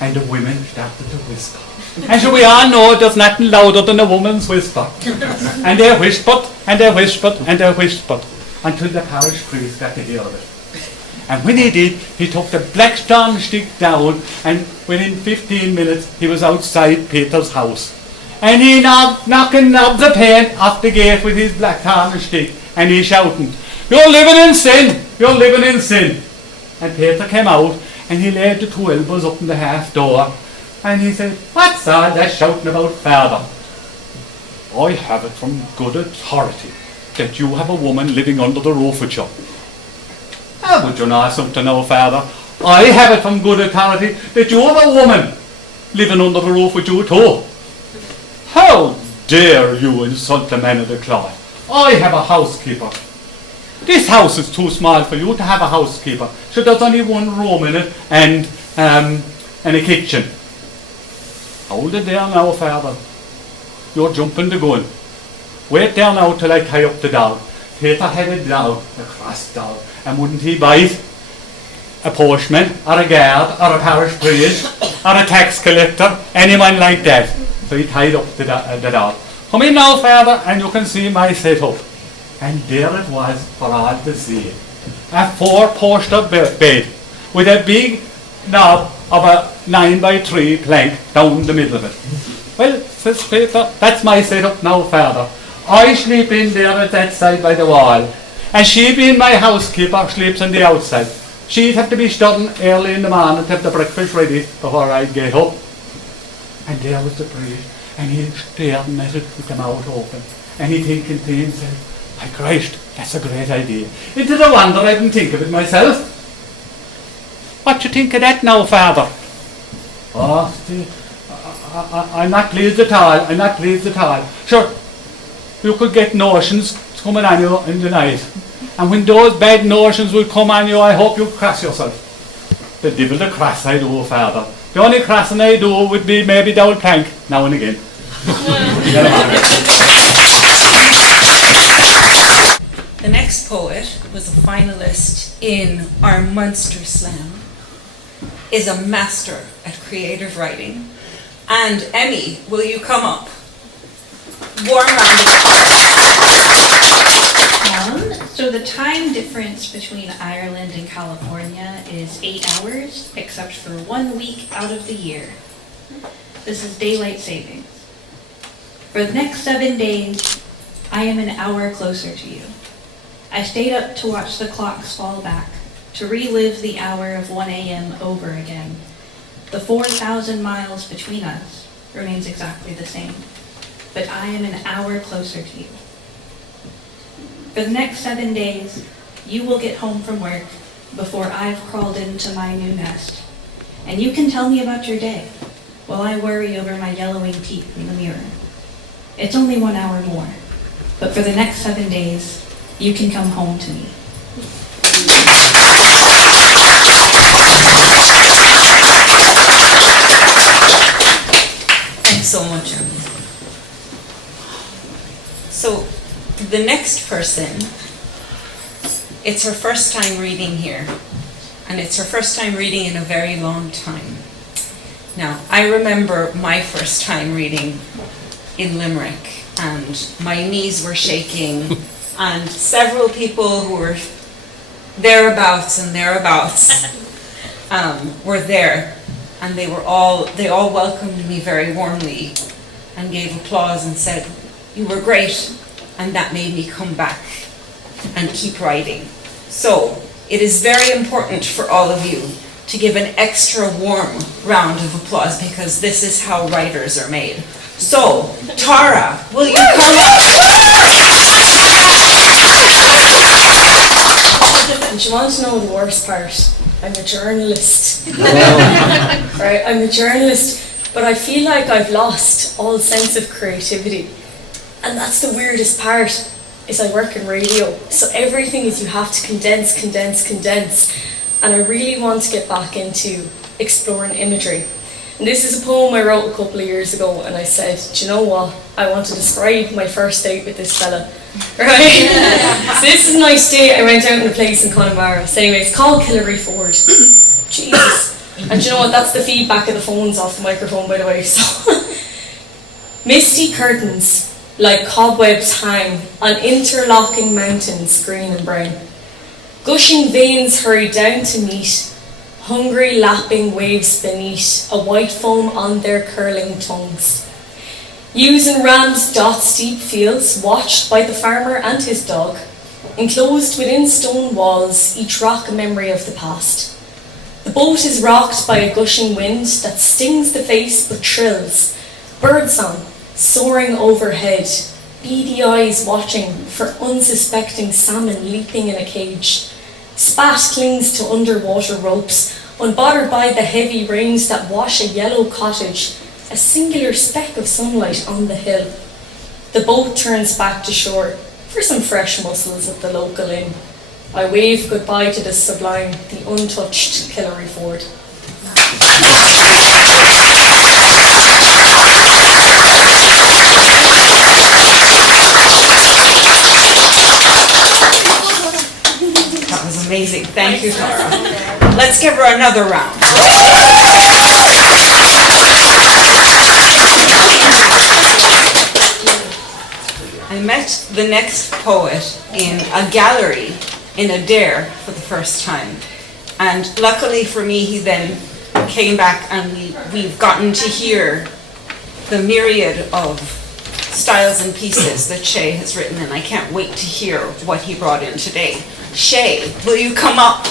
And the women started to whisper. And so we all know there's nothing louder than a woman's whisper. And they whispered, and they whispered, and they whispered, until the parish priest got to hear of it. And when he did, he took the blackstone stick down, and within 15 minutes he was outside Peter's house. And he knocking knobs of paint off the gate with his blackstone stick, and he shouting, "You're living in sin! You're living in sin!" And Peter came out, and he laid the 2 elbows up in the half door, and he said, "What's all that shouting about, Father?" "I have it from good authority that you have a woman living under the roof with you." "How would you know something now, Father?" "I have it from good authority that you have a woman living under the roof with you too." "How dare you insult the man of the cloth? I have a housekeeper. This house is too small for you to have a housekeeper. So there's only one room in it and a kitchen." "Hold it there now, Father. You're jumping the gun. Wait there now till I tie up the dog." Peter had a dog, a cross dog, and wouldn't he bite a postman, or a guard, or a parish priest, or a tax collector, anyone like that? So he tied up the dog. "Come in now, Father, and you can see my setup." And there it was for all to see. A 4-poster bed with a big knob of a 9x3 plank down the middle of it. "Well," says Peter, "that's my setup now, Father. I sleep in there at that side by the wall, And she, being my housekeeper, sleeps on the outside. She'd have to be starting early in the morning to have the breakfast ready before I'd get up. And there was the priest, and he staring at it with the mouth open. And he thinking to himself, my Christ, that's a great idea. It's a wonder I didn't think of it myself. What you think of that now, Father? Oh, see, I'm not pleased at all. I'm not pleased at all. Sure, you could get notions coming on you in the night. And when those bad notions will come on you, I hope you cross yourself. The devil the cross I do, Father. The only crossing I do would be maybe the old plank now and again. The next poet was a finalist in our Munster Slam, is a master at creative writing. And Emmy, will you come up? Warm round of applause. So the time difference between Ireland and California is 8 hours, except for 1 week out of the year. This is daylight savings. For the next 7 days, I am an hour closer to you. I stayed up to watch the clocks fall back, to relive the hour of 1 a.m. over again. The 4,000 miles between us remains exactly the same, but I am an hour closer to you. For the next 7 days, you will get home from work before I've crawled into my new nest, and you can tell me about your day while I worry over my yellowing teeth in the mirror. It's only 1 hour more, but for the next 7 days, you can come home to me. Thanks so much, Emmy. So, the next person, it's her first time reading here, and it's her first time reading in a very long time. Now, I remember my first time reading in Limerick, and my knees were shaking, and several people who were thereabouts were there, and they all welcomed me very warmly and gave applause and said, "You were great," and that made me come back and keep writing. So it is very important for all of you to give an extra warm round of applause, because this is how writers are made. So, Tara, will you come up? And do you want to know the worst part? I'm a journalist. Right, I'm a journalist, but I feel like I've lost all sense of creativity. And that's the weirdest part, is I work in radio. So everything is you have to condense. And I really want to get back into exploring imagery. And this is a poem I wrote a couple of years ago, and I said, do you know what? I want to describe my first date with this fella. Right? So this is a nice day. I went out in a place in Connemara. So anyway, it's called Killary Ford. Jesus. And do you know what? That's the feedback of the phones off the microphone, by the way. So misty curtains, like cobwebs, hang on interlocking mountains, green and brown. Gushing veins hurry down to meet hungry lapping waves beneath, a white foam on their curling tongues. Ewes and rams dot steep fields, watched by the farmer and his dog, enclosed within stone walls, each rock a memory of the past. The boat is rocked by a gushing wind that stings the face but trills. Birdsong soaring overhead, beady eyes watching for unsuspecting salmon leaping in a cage. Spat clings to underwater ropes, unbothered by the heavy rains that wash a yellow cottage, a singular speck of sunlight on the hill. The boat turns back to shore for some fresh mussels at the local inn. I wave goodbye to the sublime, the untouched Killary Ford. That was amazing. Thank you, Tara. Let's give her another round. I met the next poet in a gallery in Adair for the first time. And luckily for me, he then came back, and we've gotten to hear the myriad of styles Styles and Pieces that Shay has written, and I can't wait to hear what he brought in today. Shay, will you come up?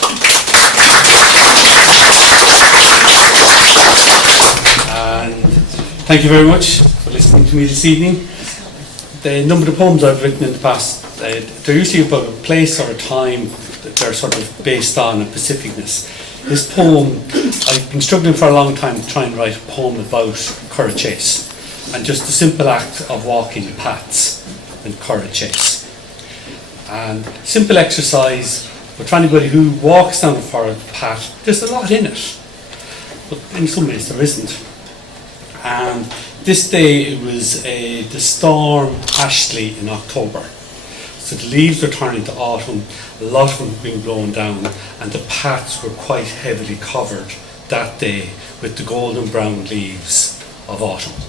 And thank you very much for listening to me this evening. The number of poems I've written in the past, they're usually about a place or a time that they're sort of based on, a specificness. This poem, I've been struggling for a long time to try and write a poem about Curragh Chase, and just the simple act of walking the paths in Curragh Chase. And simple exercise, but for anybody who walks down a forest path, there's a lot in it, but in some ways there isn't. And this day it was the storm Ashley in October. So the leaves were turning to autumn, a lot of them had been blown down, and the paths were quite heavily covered that day with the golden brown leaves of autumn.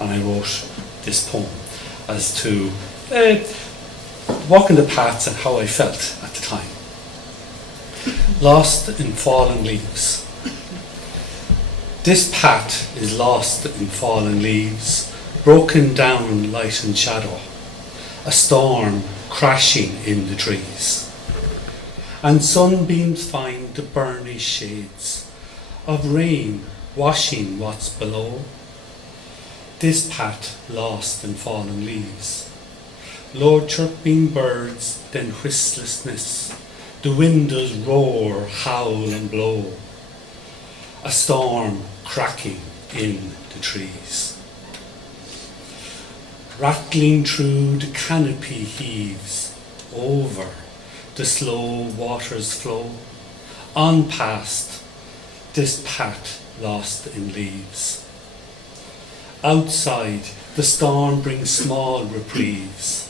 And I wrote this poem as to walking the paths and how I felt at the time. Lost in fallen leaves. This path is lost in fallen leaves, broken down light and shadow, a storm crashing in the trees. And sunbeams find the burnished shades of rain washing what's below. This path lost in fallen leaves. Low chirping birds, then whistlessness. The windows roar, howl and blow. A storm cracking in the trees. Rattling through the canopy heaves, over the slow waters flow, on past this path lost in leaves. Outside the storm brings small reprieves,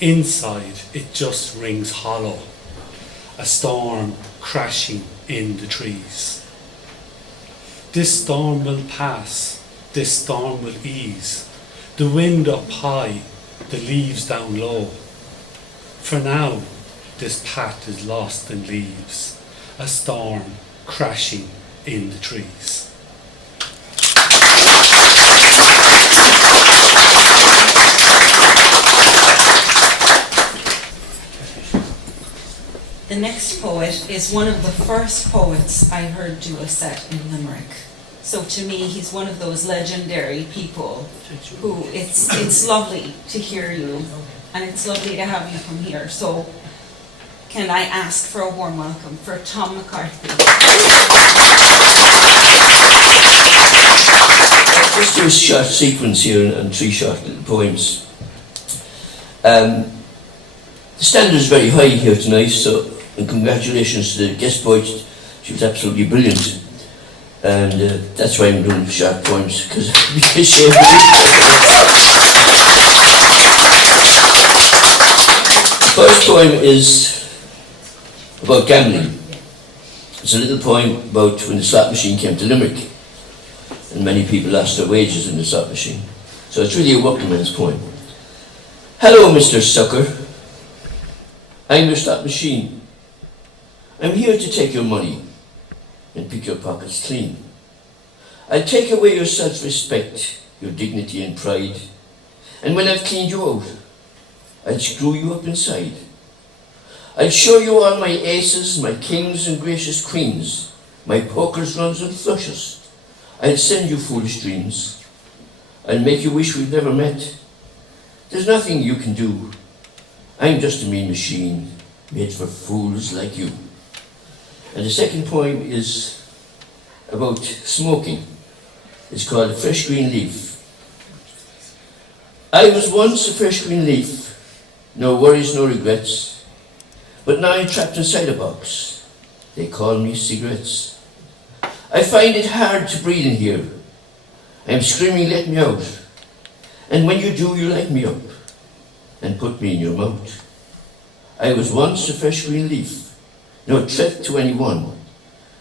inside it just rings hollow, a storm crashing in the trees. This storm will pass, this storm will ease, the wind up high, the leaves down low. For now, this path is lost in leaves, a storm crashing in the trees. The next poet is one of the first poets I heard do a set in Limerick. So to me, he's one of those legendary people who it's lovely to hear you, and it's lovely to have you from here. So can I ask for a warm welcome for Tom McCarthy? Just do a short sequence here and 3 short little poems. The standard is very high here tonight, so and congratulations to the guest poet. She was absolutely brilliant. And that's why I'm doing short poems, because the first poem is about gambling. It's a little poem about when the slot machine came to Limerick, and many people lost their wages in the slot machine. So it's really a working man's poem. Hello, Mr. Sucker. I'm your slot machine. I'm here to take your money and pick your pockets clean. I'll take away your self-respect, your dignity and pride, and when I've cleaned you out, I'll screw you up inside. I'll show you all my aces, my kings and gracious queens, my pokers, runs and flushes. I'll send you foolish dreams. I'll make you wish we'd never met. There's nothing you can do. I'm just a mean machine made for fools like you. And the second poem is about smoking. It's called A Fresh Green Leaf. I was once a fresh green leaf, no worries, no regrets, but now I'm trapped inside a box. They call me cigarettes. I find it hard to breathe in here. I'm screaming, let me out. And when you do, you light me up and put me in your mouth. I was once a fresh green leaf, no threat to anyone,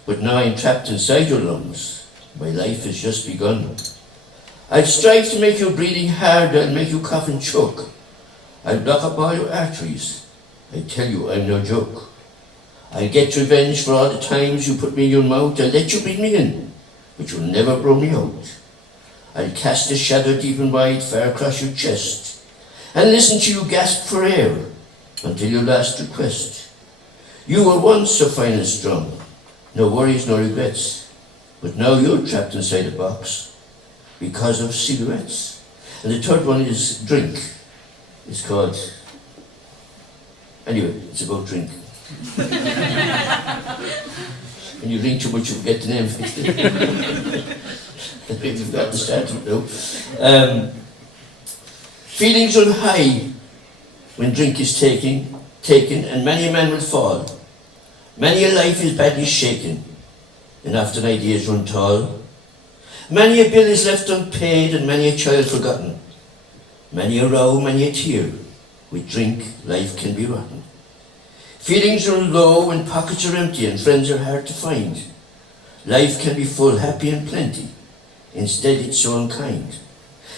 but now I'm trapped inside your lungs. My life has just begun. I'll strive to make your breathing harder and make you cough and choke. I'll block up all your arteries. I tell you, I'm no joke. I'll get revenge for all the times you put me in your mouth. I'll let you breathe me in, but you'll never blow me out. I'll cast a shadow deep and wide far across your chest, and listen to you gasp for air until your last request. You were once so fine and strong, no worries, no regrets, but now you're trapped inside a box because of cigarettes. And the third one is drink. It's called... Anyway, it's about drink. When you drink too much, you forget the name. We've got to start it now. Feelings run high when drink is taken, and many a man will fall. Many a life is badly shaken, and after ideas run tall. Many a bill is left unpaid, and many a child forgotten. Many a row, many a tear. With drink, life can be rotten. Feelings run low when pockets are empty and friends are hard to find. Life can be full, happy and plenty. Instead, it's so unkind.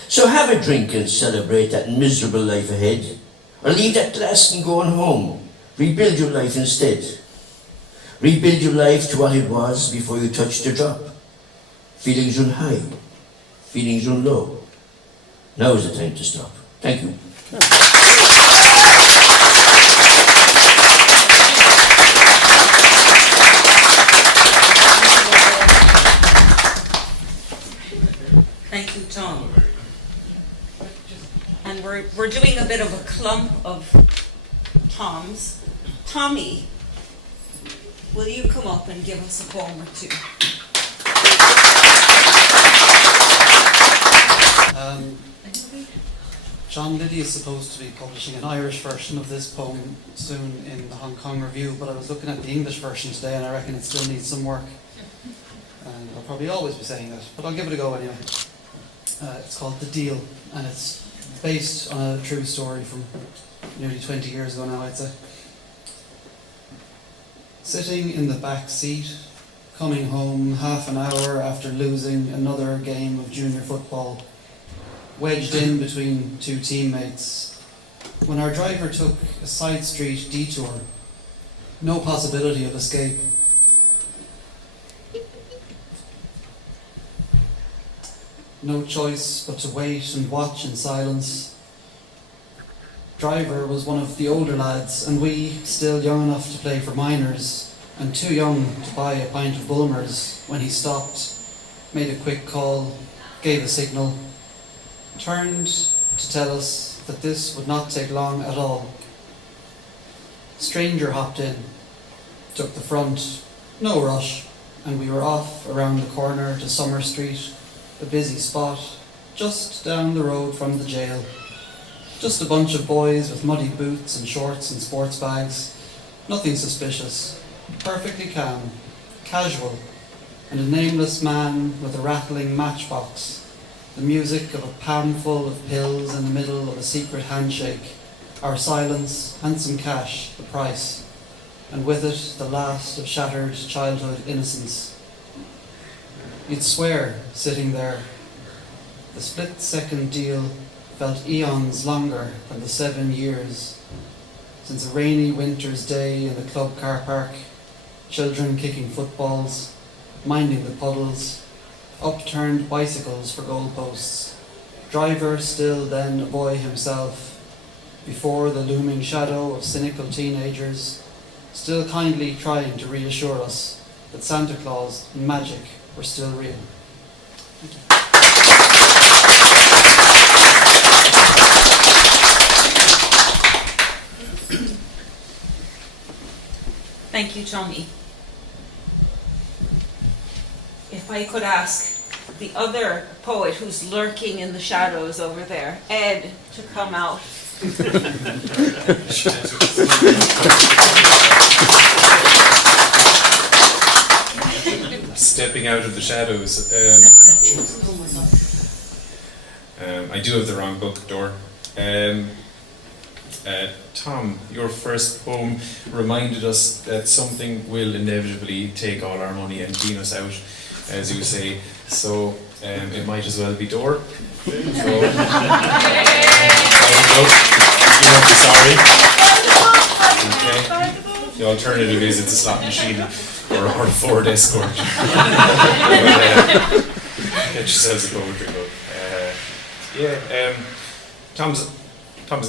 So have a drink and celebrate that miserable life ahead. Or leave that glass and go on home. Rebuild your life instead. Rebuild your life to what it was before you touched the drop. Feelings run high. Feelings run low. Now is the time to stop. Thank you. Thank you, Tom. And we're doing a bit of a clump of Toms. Tommy, will you come up and give us a poem or two? John Liddy is supposed to be publishing an Irish version of this poem soon in the Hong Kong Review, but I was looking at the English version today and I reckon it still needs some work. And I'll probably always be saying that, but I'll give it a go anyway. It's called The Deal, and it's based on a true story from nearly 20 years ago now, I'd say. Sitting in the back seat, coming home half an hour after losing another game of junior football, wedged in between two teammates, when our driver took a side street detour, no possibility of escape. No choice but to wait and watch in silence. Driver was one of the older lads, and we, still young enough to play for minors, and too young to buy a pint of Bulmers, when he stopped, made a quick call, gave a signal, turned to tell us that this would not take long at all. Stranger hopped in, took the front, no rush, and we were off around the corner to Summer Street, a busy spot, just down the road from the jail. Just a bunch of boys with muddy boots and shorts and sports bags. Nothing suspicious, perfectly calm, casual, and a nameless man with a rattling matchbox. The music of a palmful of pills in the middle of a secret handshake. Our silence and some cash, the price. And with it, the last of shattered childhood innocence. You'd swear, sitting there, the split-second deal felt eons longer than the 7 years since a rainy winter's day in the club car park, children kicking footballs, minding the puddles, upturned bicycles for goalposts, driver still then a boy himself, before the looming shadow of cynical teenagers, still kindly trying to reassure us that Santa Claus and magic were still real. Thank you, Tommy. If I could ask the other poet who's lurking in the shadows over there, Ed, to come out. Stepping out of the shadows. I do have the wrong book, Dor. Tom, your first poem reminded us that something will inevitably take all our money and clean us out, as you say. So it might as well be Dor. So, you won't be sorry. Okay. The alternative is it's a slot machine or a Ford Escort. Get yourselves a poetry book. Yeah, Tom's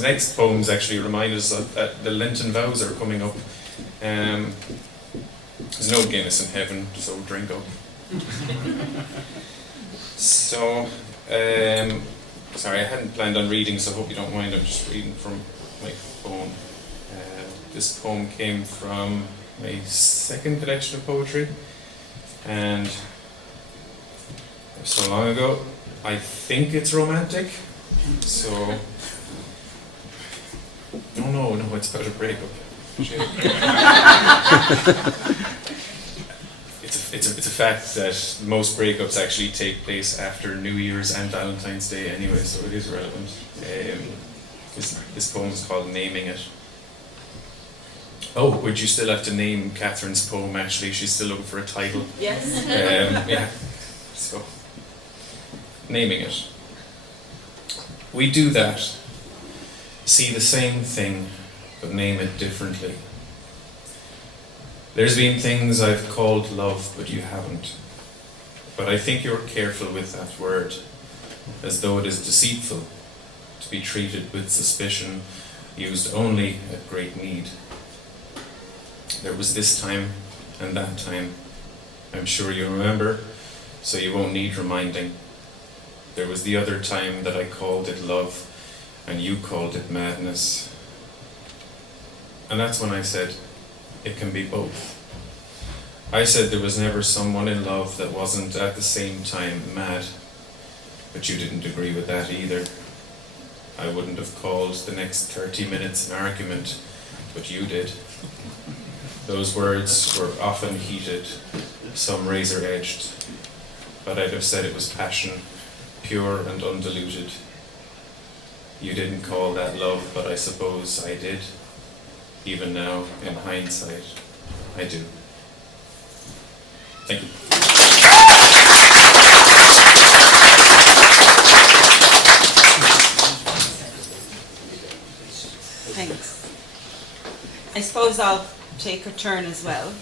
next poems actually remind us that the Lenten vows are coming up. There's no Guinness in heaven, so drink up. So, sorry, I hadn't planned on reading, so I hope you don't mind. I'm just reading from my phone. This poem came from my second collection of poetry, and so long ago. I think it's romantic, so no, it's about a breakup. It's a fact that most breakups actually take place after New Year's and Valentine's Day anyway, so it is relevant. This poem is called Naming It. Oh, would you still have to name Catherine's poem actually? She's still looking for a title. Yes. Yeah. So, naming it. We do that. See the same thing, but name it differently. There's been things I've called love, but you haven't. But I think you're careful with that word, as though it is deceitful, to be treated with suspicion, used only at great need. There was this time and that time. I'm sure you remember, so you won't need reminding. There was the other time that I called it love, and you called it madness. And that's when I said, it can be both. I said there was never someone in love that wasn't at the same time mad, but you didn't agree with that either. I wouldn't have called the next 30 minutes an argument, but you did. Those words were often heated, some razor-edged, but I'd have said it was passion, pure and undiluted. You didn't call that love, but I suppose I did. Even now, in hindsight, I do. Thank you. Thanks. I suppose I'll take a turn as well.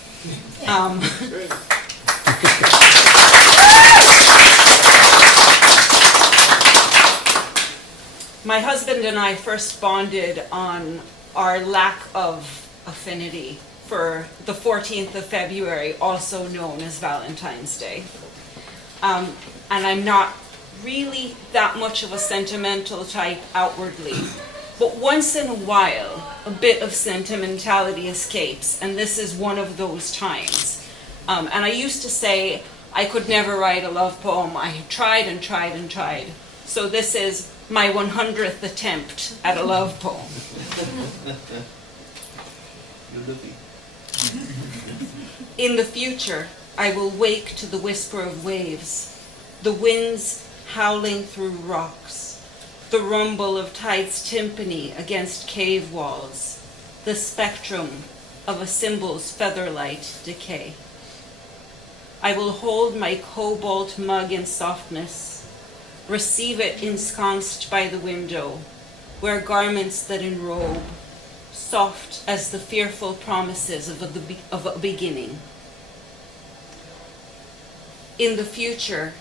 My husband and I first bonded on our lack of affinity for the 14th of February, also known as Valentine's Day. And I'm not really that much of a sentimental type outwardly, but once in a while, a bit of sentimentality escapes, and this is one of those times. And I used to say I could never write a love poem. I had tried and tried and tried. So this is my 100th attempt at a love poem. You're lucky. In the future, I will wake to the whisper of waves, the winds howling through rocks, the rumble of tide's timpani against cave walls, the spectrum of a cymbal's featherlight decay. I will hold my cobalt mug in softness, receive it ensconced by the window, wear garments that enrobe, soft as the fearful promises of a beginning. In the future,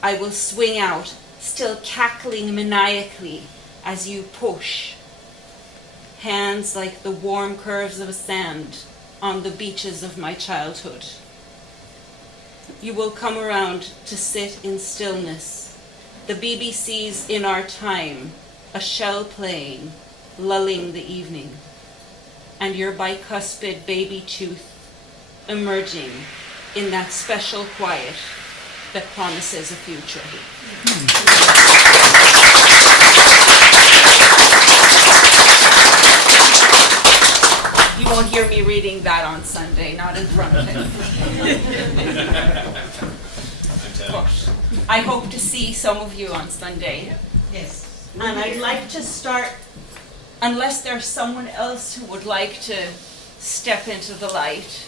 I will swing out, still cackling maniacally as you push, hands like the warm curves of sand on the beaches of my childhood. You will come around to sit in stillness, the BBC's In Our Time, a shell playing, lulling the evening, and your bicuspid baby tooth emerging in that special quiet that promises a future. You won't hear me reading that on Sunday, not in front of him. But I hope to see some of you on Sunday. Yes. And I'd like to start, unless there's someone else who would like to step into the light.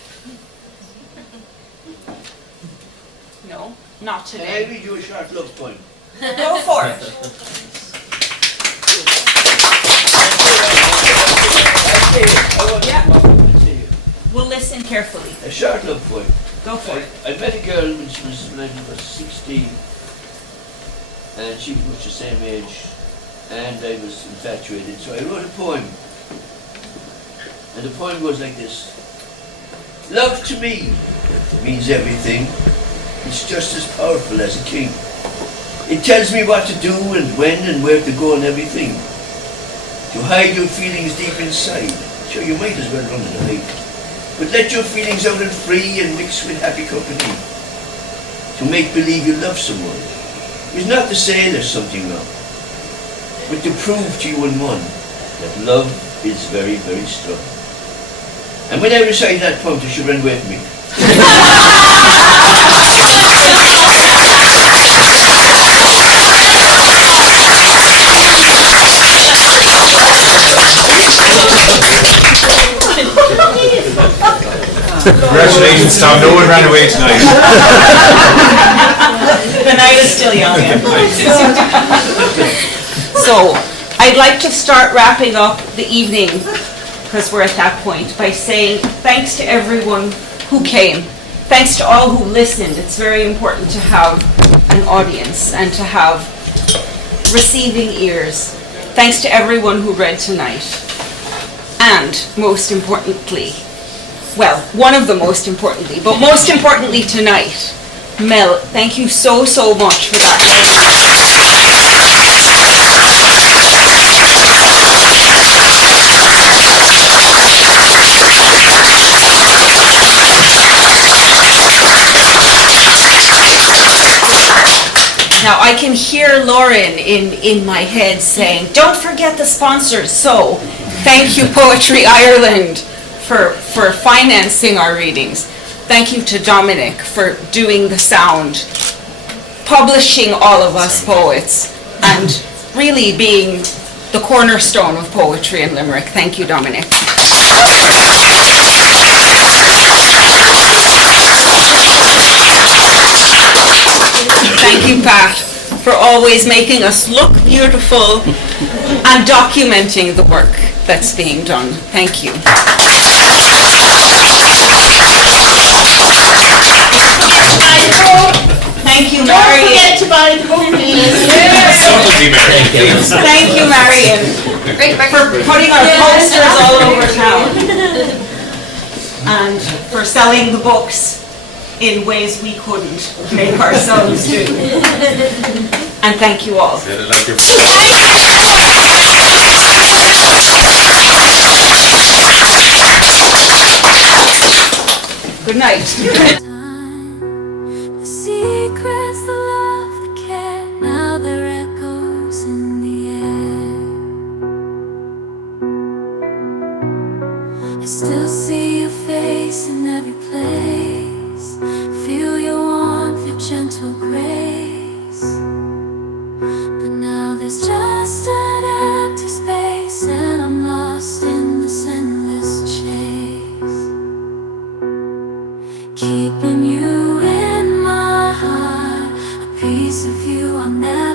No, not Can I today. read you a short love poem? Go for it. Yeah. We'll listen carefully. A short love poem. Go for it. I met a girl when I was 16. and she was much the same age, and I was infatuated, so I wrote a poem. And the poem goes like this. Love to me means everything. It's just as powerful as a king. It tells me what to do and when and where to go and everything. To hide your feelings deep inside. Sure, you might as well run and hide. But let your feelings out and free and mix with happy company. To make believe you love someone is not to say there's something wrong, but to prove to you in one that love is very, very strong. And when I recite that poem, you should run with me. Congratulations, Tom. No one ran away tonight. The night is still young. So, I'd like to start wrapping up the evening, because we're at that point, by saying thanks to everyone who came. Thanks to all who listened. It's very important to have an audience and to have receiving ears. Thanks to everyone who read tonight. And most importantly, well, one of the most importantly, but most importantly tonight, Mel, thank you so, so much for that. Now I can hear Lauren in my head saying, don't forget the sponsors. So thank you Poetry Ireland for financing our readings. Thank you to Dominic for doing the sound, publishing all of us poets, and really being the cornerstone of poetry in Limerick. Thank you, Dominic. Thank you, Pat, for always making us look beautiful and documenting the work that's being done. Thank you. Thank you, Marion. Don't forget to buy the book, please. Thank you, Marion, for putting our posters all over town and for selling the books in ways we couldn't make ourselves do. And thank you all. Good night. The secrets, the love, the care, now they're echoes in the air. I still see your face in every place, feel your warmth, your gentle grace. But now there's just an empty space, and I'm lost in this endless chase, keeping you in my heart, a piece of you I'll never